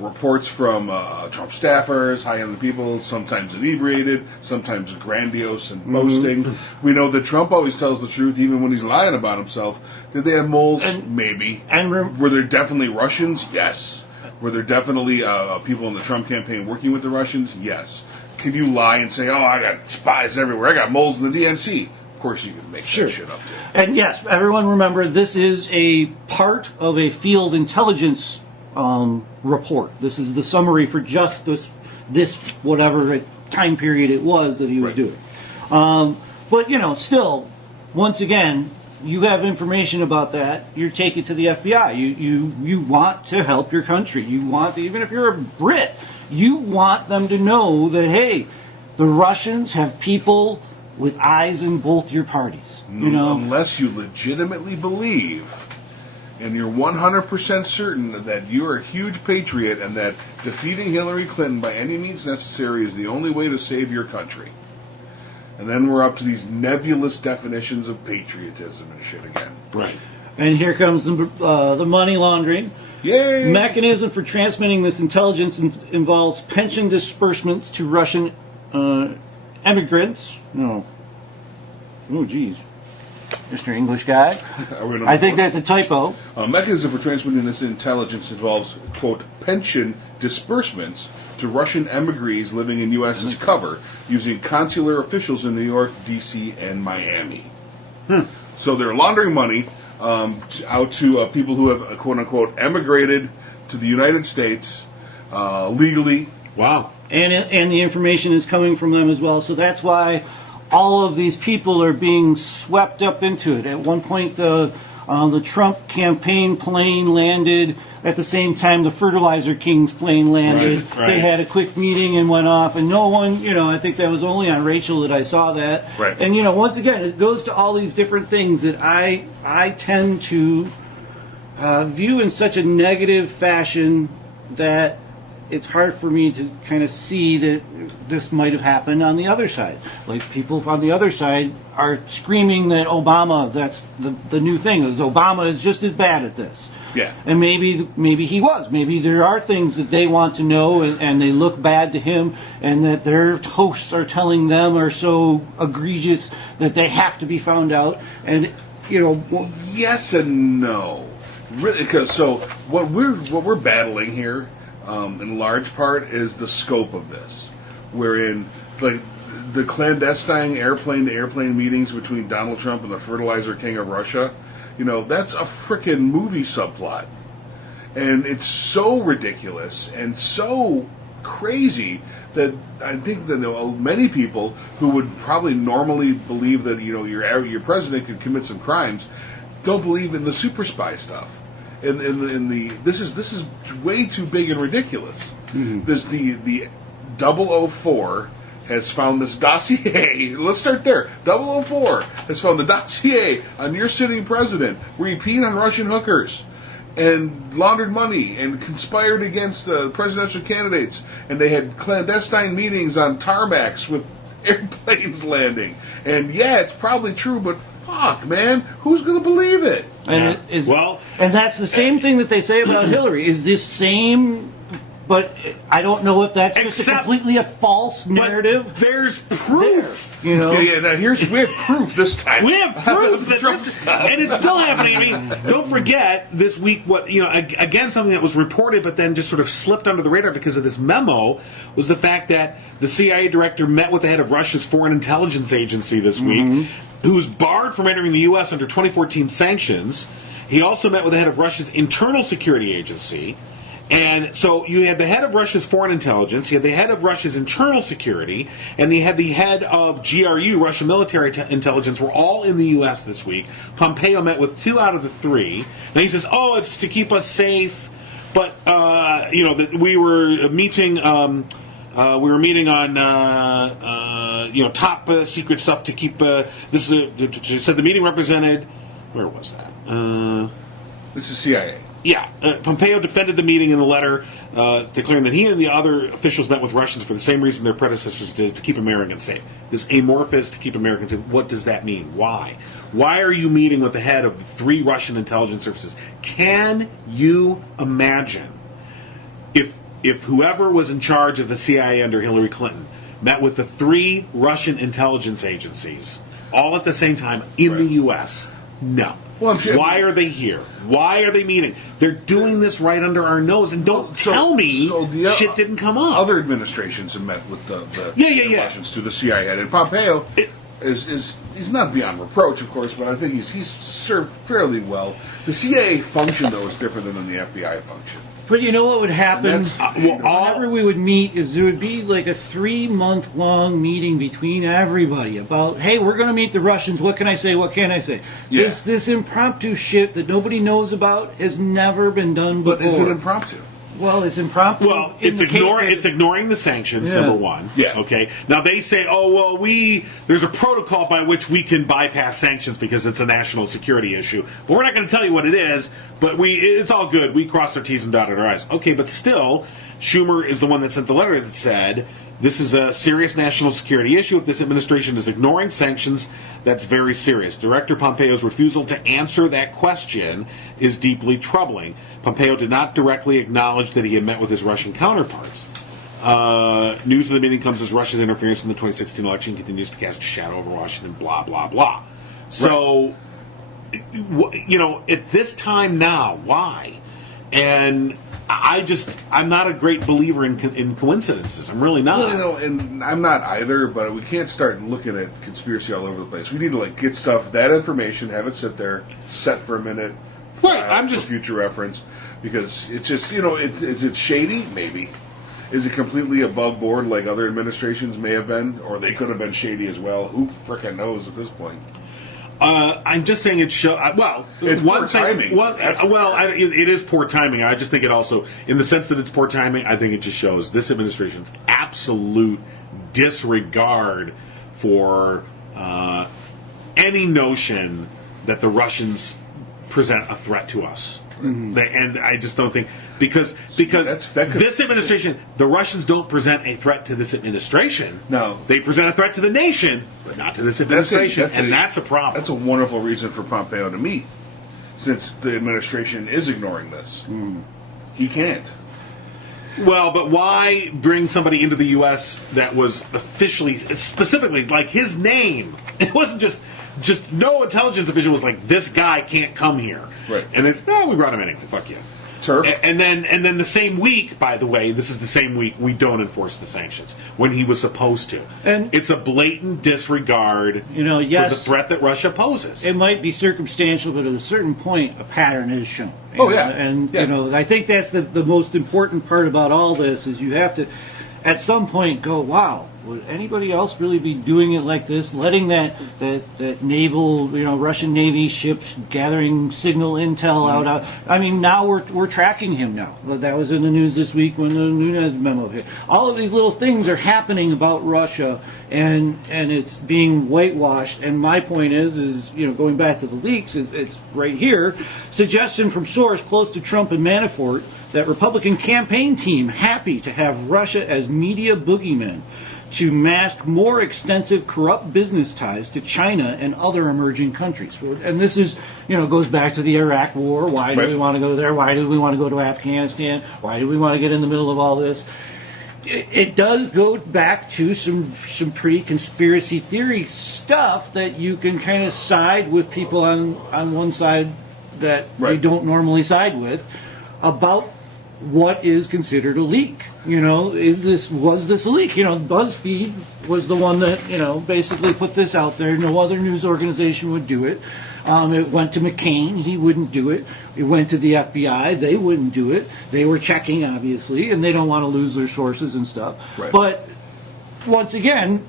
reports from Trump staffers, high-end people, sometimes inebriated, sometimes grandiose and boasting. We know that Trump always tells the truth, even when he's lying about himself. Did they have moles? Maybe. Were there definitely Russians? Yes. Were there definitely people in the Trump campaign working with the Russians? Yes. Can you lie and say, I got spies everywhere, I got moles in the DNC? Of course you can make that shit up. And yes, everyone remember, this is a part of a field intelligence report. This is the summary for just this whatever time period it was that he was doing. But still, once again, you have information about that. You take it to the FBI. You want to help your country. You want to, even if you're a Brit, you want them to know that, hey, the Russians have people with eyes in both your parties. Unless you legitimately believe and you're 100% certain that you're a huge patriot and that defeating Hillary Clinton by any means necessary is the only way to save your country. And then we're up to these nebulous definitions of patriotism and shit again. Right. And here comes the money laundering. Yay! Mechanism for transmitting this intelligence involves pension disbursements to Russian immigrants. No. Oh, geez. Mr. English guy. I think that's a typo. A mechanism for transmitting this intelligence involves, quote, pension disbursements to Russian emigres living in U.S.'s cover using consular officials in New York, D.C., and Miami. So they're laundering money out to people who have, quote unquote, emigrated to the United States legally. Wow. And the information is coming from them as well. So that's why all of these people are being swept up into it. At one point, the Trump campaign plane landed at the same time the Fertilizer King's plane landed. Right. They had a quick meeting and went off, and no one, I think that was only on Rachel that I saw that. Right. And, once again, it goes to all these different things that I tend to view in such a negative fashion that it's hard for me to kind of see that this might have happened on the other side. Like, people on the other side are screaming that Obama, that's the new thing, is Obama is just as bad at this. Yeah. And maybe he was. Maybe there are things that they want to know and they look bad to him, and that their hosts are telling them are so egregious that they have to be found out. And, Well, yes and no. Really, because so what we're battling here, in large part, is the scope of this. wherein like the clandestine airplane-to-airplane meetings between Donald Trump and the fertilizer king of Russia, that's a frickin' movie subplot. And it's so ridiculous and so crazy that I think that many people who would probably normally believe that your president could commit some crimes don't believe in the super spy stuff. This is way too big and ridiculous. Mm-hmm. The 004 has found this dossier. Let's start there. 004 has found the dossier on your sitting president where he peed on Russian hookers and laundered money and conspired against the presidential candidates, and they had clandestine meetings on tarmacs with airplanes landing. And yeah, it's probably true, but fuck, man, who's going to believe it? And and that's the same thing that they say about Hillary. Is this same? But I don't know if that's just completely a false narrative. But there's proof. Yeah, now we have proof this time. We have proof that and it's still happening. I mean, don't forget this week. Again, something that was reported, but then just sort of slipped under the radar because of this memo, was the fact that the CIA director met with the head of Russia's foreign intelligence agency this week, who's barred from entering the U.S. under 2014 sanctions. He also met with the head of Russia's internal security agency. And so you had the head of Russia's foreign intelligence, you had the head of Russia's internal security, and you had the head of GRU, Russian military intelligence, were all in the U.S. this week. Pompeo met with 2 out of the 3. Now he says, it's to keep us safe, but, that we were meeting... we were meeting on, top secret stuff to keep. She said the meeting represented. Where was that? This is CIA. Yeah, Pompeo defended the meeting in the letter, declaring that he and the other officials met with Russians for the same reason their predecessors did, to keep Americans safe. This amorphous to keep Americans safe. What does that mean? Why? Why are you meeting with the head of 3 Russian intelligence services? Can you imagine if whoever was in charge of the CIA under Hillary Clinton met with the 3 Russian intelligence agencies all at the same time in the U.S.? No. Well, why are they here? Why are they meeting? They're doing this right under our nose, and don't tell me shit didn't come up. Other administrations have met with the Russians through the CIA, and Pompeo is not beyond reproach, of course, but I think he's served fairly well. The CIA function, though, is different than the FBI function. But you know what would happen? Whenever we would meet, is there would be like a 3-month-long meeting between everybody about, hey, we're going to meet the Russians. What can I say? What can't I say? Yeah. This impromptu shit that nobody knows about has never been done before. But is it impromptu? Well, it's impromptu. Well, it's ignoring the sanctions, number one. Yeah. Okay. Now they say, there's a protocol by which we can bypass sanctions because it's a national security issue. But we're not going to tell you what it is. But it's all good. We crossed our T's and dotted our I's. Okay, but still, Schumer is the one that sent the letter that said, this is a serious national security issue. If this administration is ignoring sanctions, that's very serious. Director Pompeo's refusal to answer that question is deeply troubling. Pompeo did not directly acknowledge that he had met with his Russian counterparts. News of the meeting comes as Russia's interference in the 2016 election continues to cast a shadow over Washington, blah, blah, blah. So, at this time now, why? And I'm not a great believer in coincidences. I'm really not. Well, and I'm not either, but we can't start looking at conspiracy all over the place. We need to get that information, have it sit there, set for a minute, right? For future reference, because it's just, is it shady? Maybe. Is it completely above board like other administrations may have been, or they could have been shady as well? Who frickin' knows at this point? I'm just saying it shows. It's poor timing. It is poor timing. I just think it also, in the sense that it's poor timing, I think it just shows this administration's absolute disregard for any notion that the Russians present a threat to us. Mm-hmm. And I just don't think because this administration, the Russians don't present a threat to this administration. No, they present a threat to the nation, but not to this administration, that's a problem. That's a wonderful reason for Pompeo to meet, since the administration is ignoring this. He can't. Well, but why bring somebody into the U.S. that was officially, specifically, like his name? It wasn't just no intelligence official was like, this guy can't come here. Right. And it's, we brought him anyway, fuck you. Turf. And then the same week, by the way, this is the same week we don't enforce the sanctions when he was supposed to. And it's a blatant disregard for the threat that Russia poses. It might be circumstantial, but at a certain point, a pattern is shown. And I think that's the most important part about all this is you have to, at some point, go, wow, would anybody else really be doing it like this? Letting that naval, Russian Navy ships gathering signal intel out. I mean, now we're tracking him now. That was in the news this week when the Nunes memo hit. All of these little things are happening about Russia, and it's being whitewashed. And my point is going back to the leaks, it's right here. Suggestion from source close to Trump and Manafort that Republican campaign team happy to have Russia as media boogeymen to mask more extensive corrupt business ties to China and other emerging countries. And this is, goes back to the Iraq War. Why do we want to go there? Why do we want to go to Afghanistan? Why do we want to get in the middle of all this? It does go back to some pretty conspiracy theory stuff that you can kind of side with people on one side that you don't normally side with about what is considered a leak. Was this a leak? BuzzFeed was the one that, basically put this out there. No other news organization would do it. It went to McCain. He wouldn't do it. It went to the FBI. They wouldn't do it. They were checking, obviously, and they don't want to lose their sources and stuff. Right. But once again,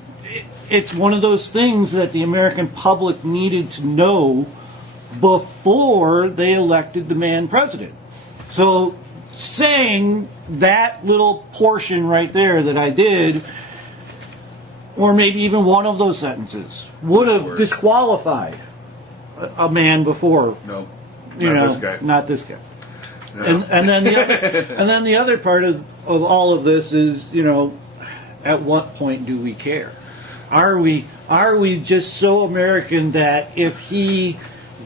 it's one of those things that the American public needed to know before they elected the man president. So saying that little portion right there that I did, or maybe even one of those sentences, would have disqualified a man before. No, this guy. Not this guy. No. And then the other part of all of this is, at what point do we care? Are we just so American that if he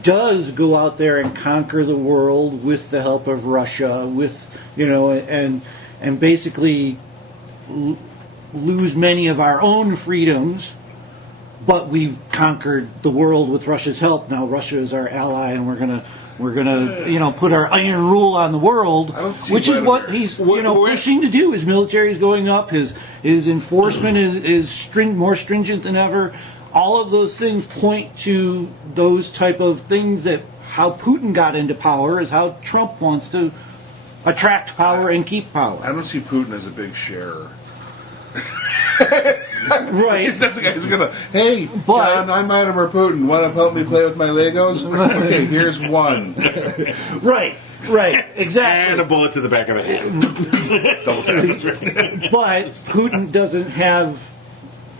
does go out there and conquer the world with the help of Russia, with and basically lose many of our own freedoms, but we've conquered the world with Russia's help. Now Russia is our ally, and we're gonna put our iron rule on the world, which is what he's pushing to do. His military is going up. His enforcement is more stringent than ever. All of those things point to those type of things that how Putin got into power is how Trump wants to attract power and keep power. I don't see Putin as a big sharer. Right. He's not the guy who's going to, hey, John, I'm Vladimir Putin. Want to help me play with my Legos? Okay, here's one. Right, exactly. And a bullet to the back of the head. Double tap. That's right. But Putin doesn't have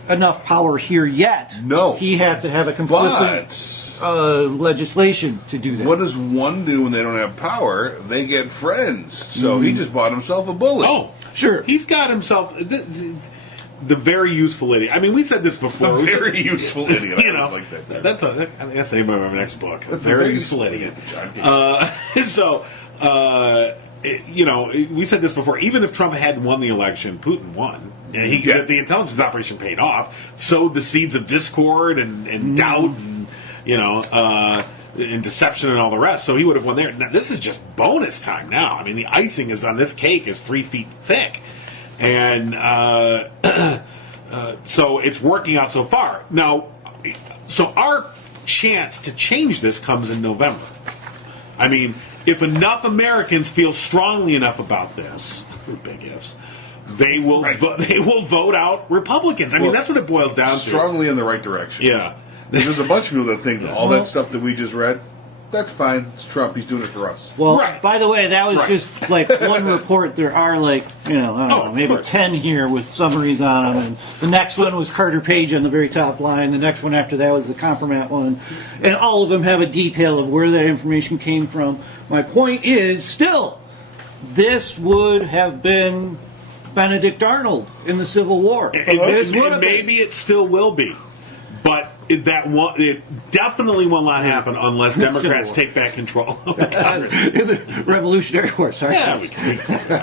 enough power here yet. No. He has to have a complicit legislation to do that. What does one do when they don't have power? They get friends. So he just bought himself a bullet. Oh, sure. He's got himself the very useful idiot. I mean, we said this before. The very useful idiot. Like that. That's the name of my next book. A very useful idiot. We said this before. Even if Trump hadn't won the election, Putin won. And the intelligence operation paid off. Sowed the seeds of discord and doubt and deception and all the rest. So he would have won there. Now, this is just bonus time now. I mean, the icing is on this cake is 3 feet thick. And so it's working out so far. Now, so our chance to change this comes in November. I mean, if enough Americans feel strongly enough about this, big ifs, they will vote out Republicans. I mean, that's what it boils down to. Strongly in the right direction. Yeah. There's a bunch of people that think that all that stuff that we just read, that's fine. It's Trump. He's doing it for us. Well, by the way, that was just like one report. There are I don't know, maybe 10 here with summaries on them. And the next one was Carter Page on the very top line. The next one after that was the Compromat one. And all of them have a detail of where that information came from. My point is, still, this would have been Benedict Arnold in the Civil War. And maybe it still will be. But it definitely will not happen unless Democrats take back control of the Congress. In the Revolutionary War, sorry. Yeah,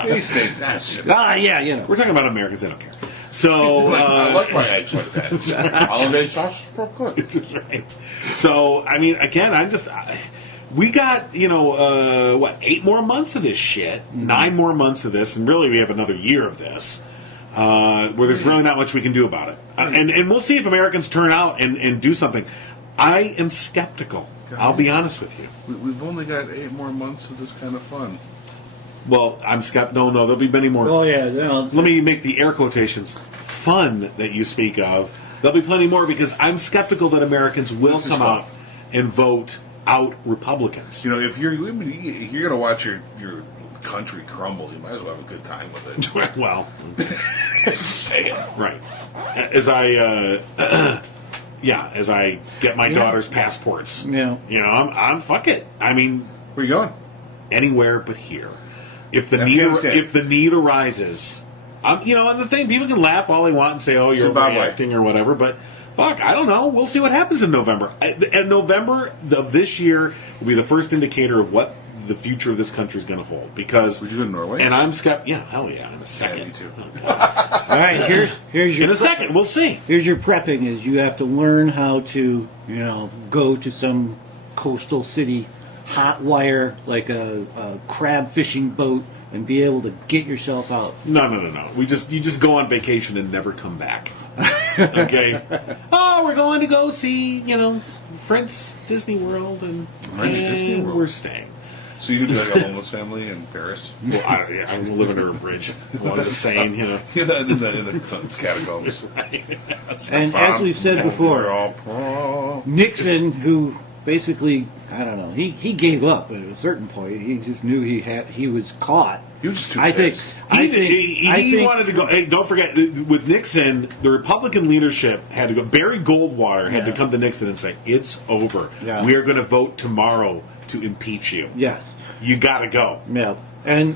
these things. We're talking about Americans. They don't care. So I like my eggs like that. Holiday sauce is real good. Right. So I mean, again, we got, 8 more months of this shit, 9 more months of this, and really we have another year of this, where there's really not much we can do about it. And we'll see if Americans turn out and do something. I am skeptical. I'll be honest with you. We've only got 8 more months of this kind of fun. Well, I'm skeptical. No, there'll be many more. Oh, yeah. Let me make the air quotations. Fun that you speak of. There'll be plenty more because I'm skeptical that Americans will come out and vote out Republicans. If you're going to watch your country crumble, you might as well have a good time with it. Well, say it. Right. As I get my daughter's passports. Yeah. I'm fuck it. I mean, where you going? Anywhere but here. If the need arises, and the thing, people can laugh all they want and say, "Oh, you're overreacting" or whatever, but fuck, I don't know. We'll see what happens in November. And November of this year will be the first indicator of what the future of this country is going to hold. Because would you go to Norway? And I'm skeptical. Yeah, hell yeah, in a second. Yeah, me too. All right, here's your in a second. We'll see. Here's your prepping: is you have to learn how to go to some coastal city, hot wire like a crab fishing boat, and be able to get yourself out. No. You just go on vacation and never come back. Okay. Oh, we're going to go see French Disney World and Disney World. We're staying. So you could be like a homeless family in Paris? Well, I'm living under a bridge. One of the same, in the catacombs. And as we've said before, Nixon, who basically, I don't know, he gave up at a certain point. He just knew he was caught. He was just too I think he wanted to go. Hey, don't forget, with Nixon, the Republican leadership had to go. Barry Goldwater had to come to Nixon and say, "It's over. Yeah. We are going to vote tomorrow to impeach you. Yes, you got to go." Yeah, and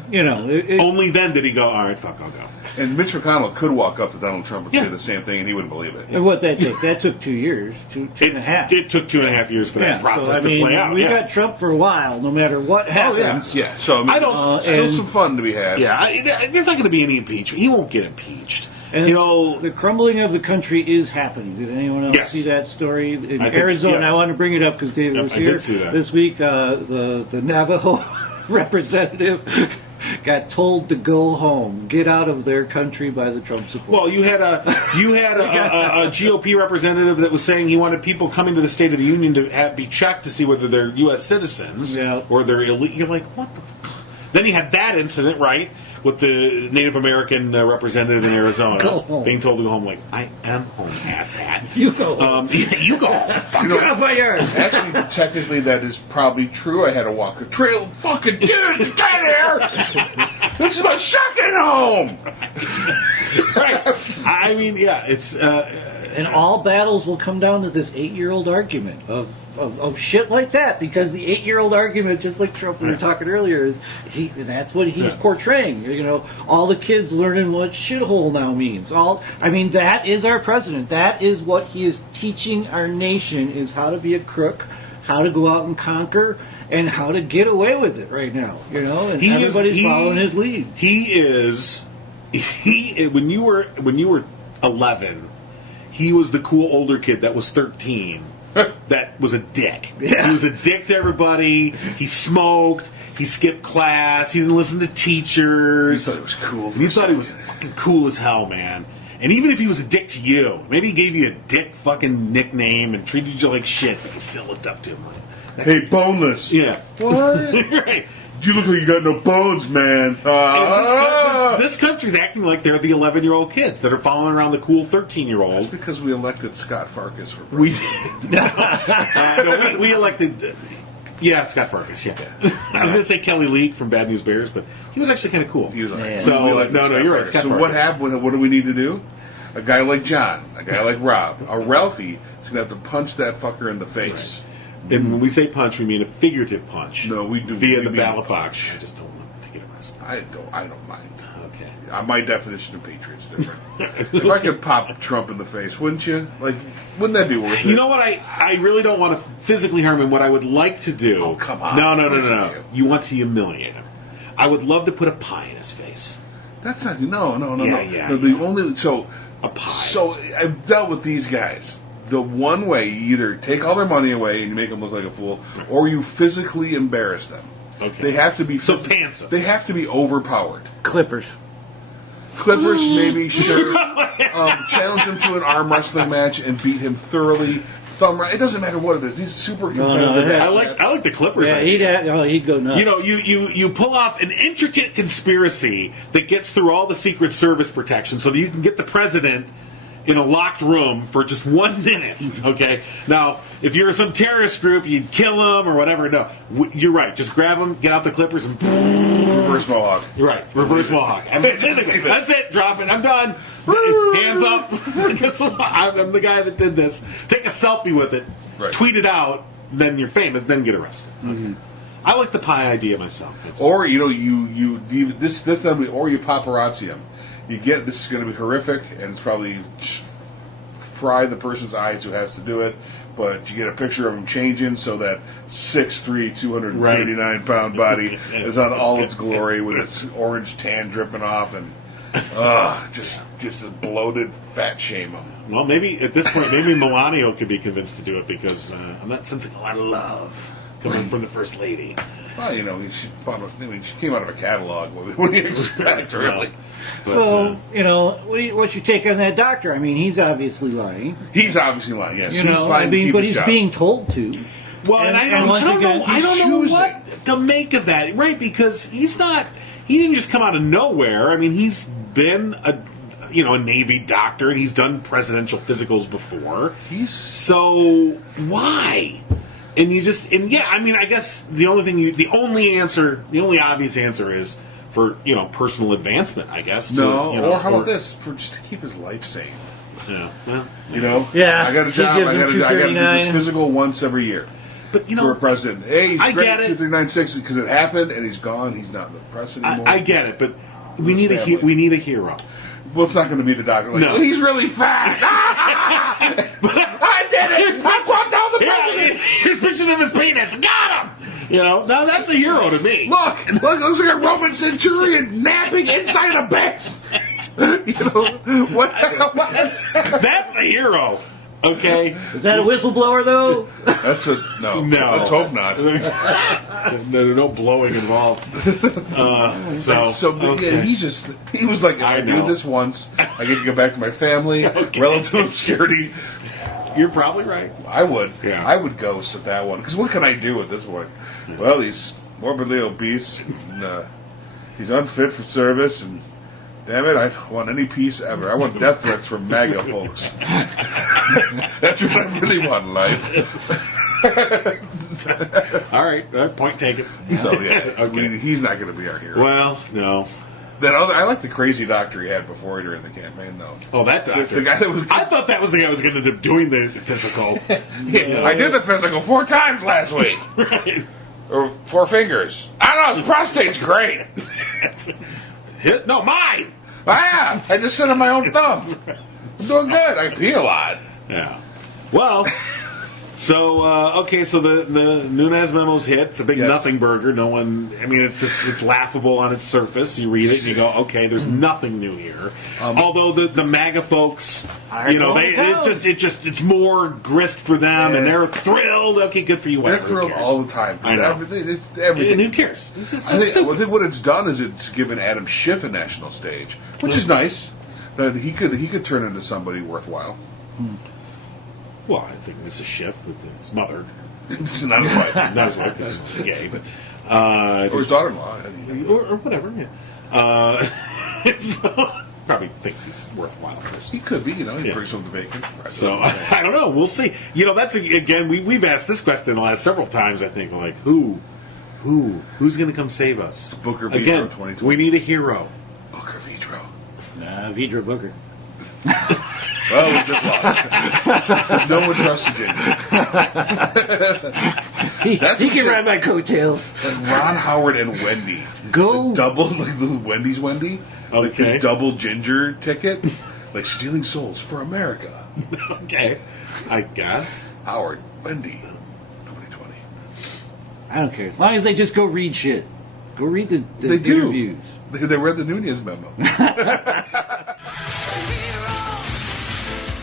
only then did he go, "All right, fuck, I'll go." And Mitch McConnell could walk up to Donald Trump and say the same thing, and he wouldn't believe it. And what that took? That took 2 years, two and a half. It took 2.5 years for that process to play out. We got Trump for a while, no matter what happens. Yeah. So I don't. Still some fun to be had. Yeah, there's not going to be any impeachment. He won't get impeached. And the crumbling of the country is happening. Did anyone else see that story in Arizona? Yes. I want to bring it up because David was here this week. The Navajo representative got told to go home, get out of their country by the Trump supporters. Well, you had a GOP representative that was saying he wanted people coming to the State of the Union to be checked to see whether they're U.S. citizens or they're illegal. You're like, what the fuck? Then you had that incident, right, with the Native American representative in Arizona being told to go home. Like, I am home, asshat. You go home. You go home. Fuck get off my yard. Actually, technically, that is probably true. I had to walk a trail of fucking years to get here. This is my second home. Right. I mean, it's... and all battles will come down to this 8-year-old argument of shit like that, because the 8-year-old argument, just like Trump we were talking earlier, is that's what he's portraying. All the kids learning what shithole now means. That is our president. That is what he is teaching our nation, is how to be a crook, how to go out and conquer, and how to get away with it right now. And everybody's following his lead. When you were 11, he was the cool older kid that was 13. That was a dick. Yeah. He was a dick to everybody. He smoked. He skipped class. He didn't listen to teachers. You thought it was cool. You thought he was fucking cool as hell, man. And even if he was a dick to you, maybe he gave you a dick fucking nickname and treated you like shit, but you still looked up to him. Hey, boneless. Yeah. What? Right. You look like you got no bones, man. This country's acting like they're the 11-year-old kids that are following around the cool 13-year-old. That's because we elected Scott Farkas for president. We elected... Scott Farkas, yeah. I was going to say Kelly Leak from Bad News Bears, but he was actually kind of cool. He was right. So, you're right, Scott So Farkas. what happened? What do we need to do? A guy like John, a guy like Rob, a Ralphie is going to have to punch that fucker in the face. Right. And when we say punch, we mean a figurative punch. No, we do. Via the ballot box. I just don't want to get arrested. I don't mind. Okay. My definition of patriot's different. If I could pop Trump in the face, wouldn't you? Wouldn't that be worth it? You know what? I really don't want to physically harm him. What I would like to do... Oh, come on. No. You want to humiliate him. I would love to put a pie in his face. That's not... No. Yeah. The only... So... A pie. So, I've dealt with these guys. the one way, you either take all their money away and you make them look like a fool, or you physically embarrass them. Okay. They have to be pants them. They have to be overpowered. Clippers, maybe, sure. Challenge him to an arm wrestling match and beat him thoroughly. It doesn't matter what it is. These super competitive. No, I like the Clippers. yeah, he'd go nuts. You know, you pull off an intricate conspiracy that gets through all the Secret Service protection so that you can get the president in a locked room for just 1 minute. Okay? Now, if you're some terrorist group, you'd kill him or whatever. No, you're right. Just grab him, get out the clippers, and Reverse mohawk. You're right. Reverse mohawk. That's it. Drop it. I'm done. Hands up. I'm the guy that did this. Take a selfie with it. Right. Tweet it out. Then you're famous. Then get arrested. Mm-hmm. I like the pie idea myself. Or you paparazzi him. You get this is going to be horrific, and it's probably fry the person's eyes who has to do it. But you get a picture of him changing so that 6'3", 239-pound body is on all its glory with its orange tan dripping off, and just a bloated fat shame him. Well, maybe at this point, maybe Melania could be convinced to do it because I'm not sensing a lot of love coming from the First Lady. Well, she came out of a catalog. What do you expect, really? So, what's your take on that doctor? I mean, he's obviously lying. He's obviously lying, yes. But he's being told to. Well, and I don't know what to make of that, right? Because he didn't just come out of nowhere. I mean, he's been a Navy doctor, and he's done presidential physicals before. So why? And I guess the only obvious answer is for personal advancement, I guess. Or how about this? For just to keep his life sane. Yeah. Well, yeah. I got a job. I got to do this physical once every year. But for a president, hey, he's I great, get it 2396 because it happened and he's gone. He's not in the press anymore. I get it, but we need a hero. Well, it's not going to be the doctor. No, he's really fat. I did it. I brought down the president. Here's pictures of his penis. Got him. Now that's a hero to me. Look, it looks like a Roman centurion napping inside a bed. What? That's a hero. Okay. Is that a whistleblower though? That's no. Let's hope not. No blowing involved. Okay. He was like, if I do this once, I get to go back to my family, relative obscurity. You're probably right. I would. Yeah. I would ghost at that one. Because what can I do at this point? Well, he's morbidly obese, and he's unfit for service, and damn it, I want any peace ever. I want death threats from MAGA folks. That's what I really want in life. All right, point taken. So, yeah, okay. He's not going to be our hero. Well, no. I like the crazy doctor he had before during the campaign, though. Oh, that doctor. The guy that was. I thought that was the guy who was going to end up doing the physical. I did the physical 4 times last week. Right. Or 4 fingers. I don't know, his prostate's great. No, mine! I just sit on my own thumb. I'm doing good. I pee a lot. Yeah. Well, so the Nunes memo's hit. It's a big Nothingburger. No one. I mean, it's laughable on its surface. You read it and you go, okay, there's nothing new here. Although the MAGA folks, it's more grist for them, and they're thrilled. Okay, good for you. Whatever. They're thrilled all the time. I know. It's everything. And who cares? It's I think what it's done is it's given Adam Schiff a national stage, which is nice. That he could turn into somebody worthwhile. Well, I think Mrs. Schiff with his mother. Not his wife. Not his wife, because he's gay, but... or his daughter-in-law. Or whatever, yeah. So, probably thinks he's worthwhile. He could be, he brings home the bacon. So, I don't know, we'll see. That's, again, we've asked this question the last several times, I think, like, who's going to come save us? Booker Vidro again, 2020. We need a hero. Booker Vidro. Vidro Booker. Well, we just lost. No one trusts the ginger. He can ride my coattails. Like Ron Howard and Wendy. Go. Like the Wendy's Wendy. Like Okay. the double ginger ticket. Like stealing souls for America. Okay. I guess. Howard, Wendy, 2020. I don't care. As long as they just go read shit. Go read the They do. interviews. They read the Nunes memo.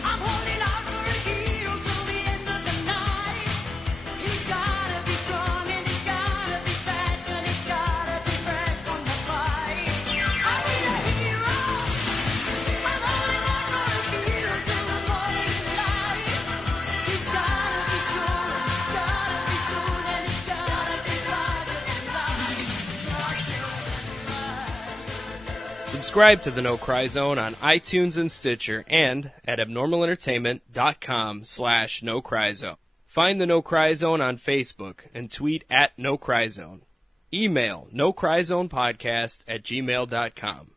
I'm holding out for a hero Subscribe to the No Cry Zone on iTunes and Stitcher and at abnormalentertainment.com/NoCryZone. Find the No Cry Zone on Facebook and tweet at No Cry Zone. Email nocryzonepodcast@gmail.com.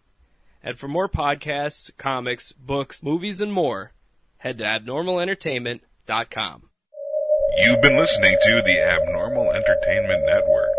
And for more podcasts, comics, books, movies, and more, head to abnormalentertainment.com. You've been listening to the Abnormal Entertainment Network.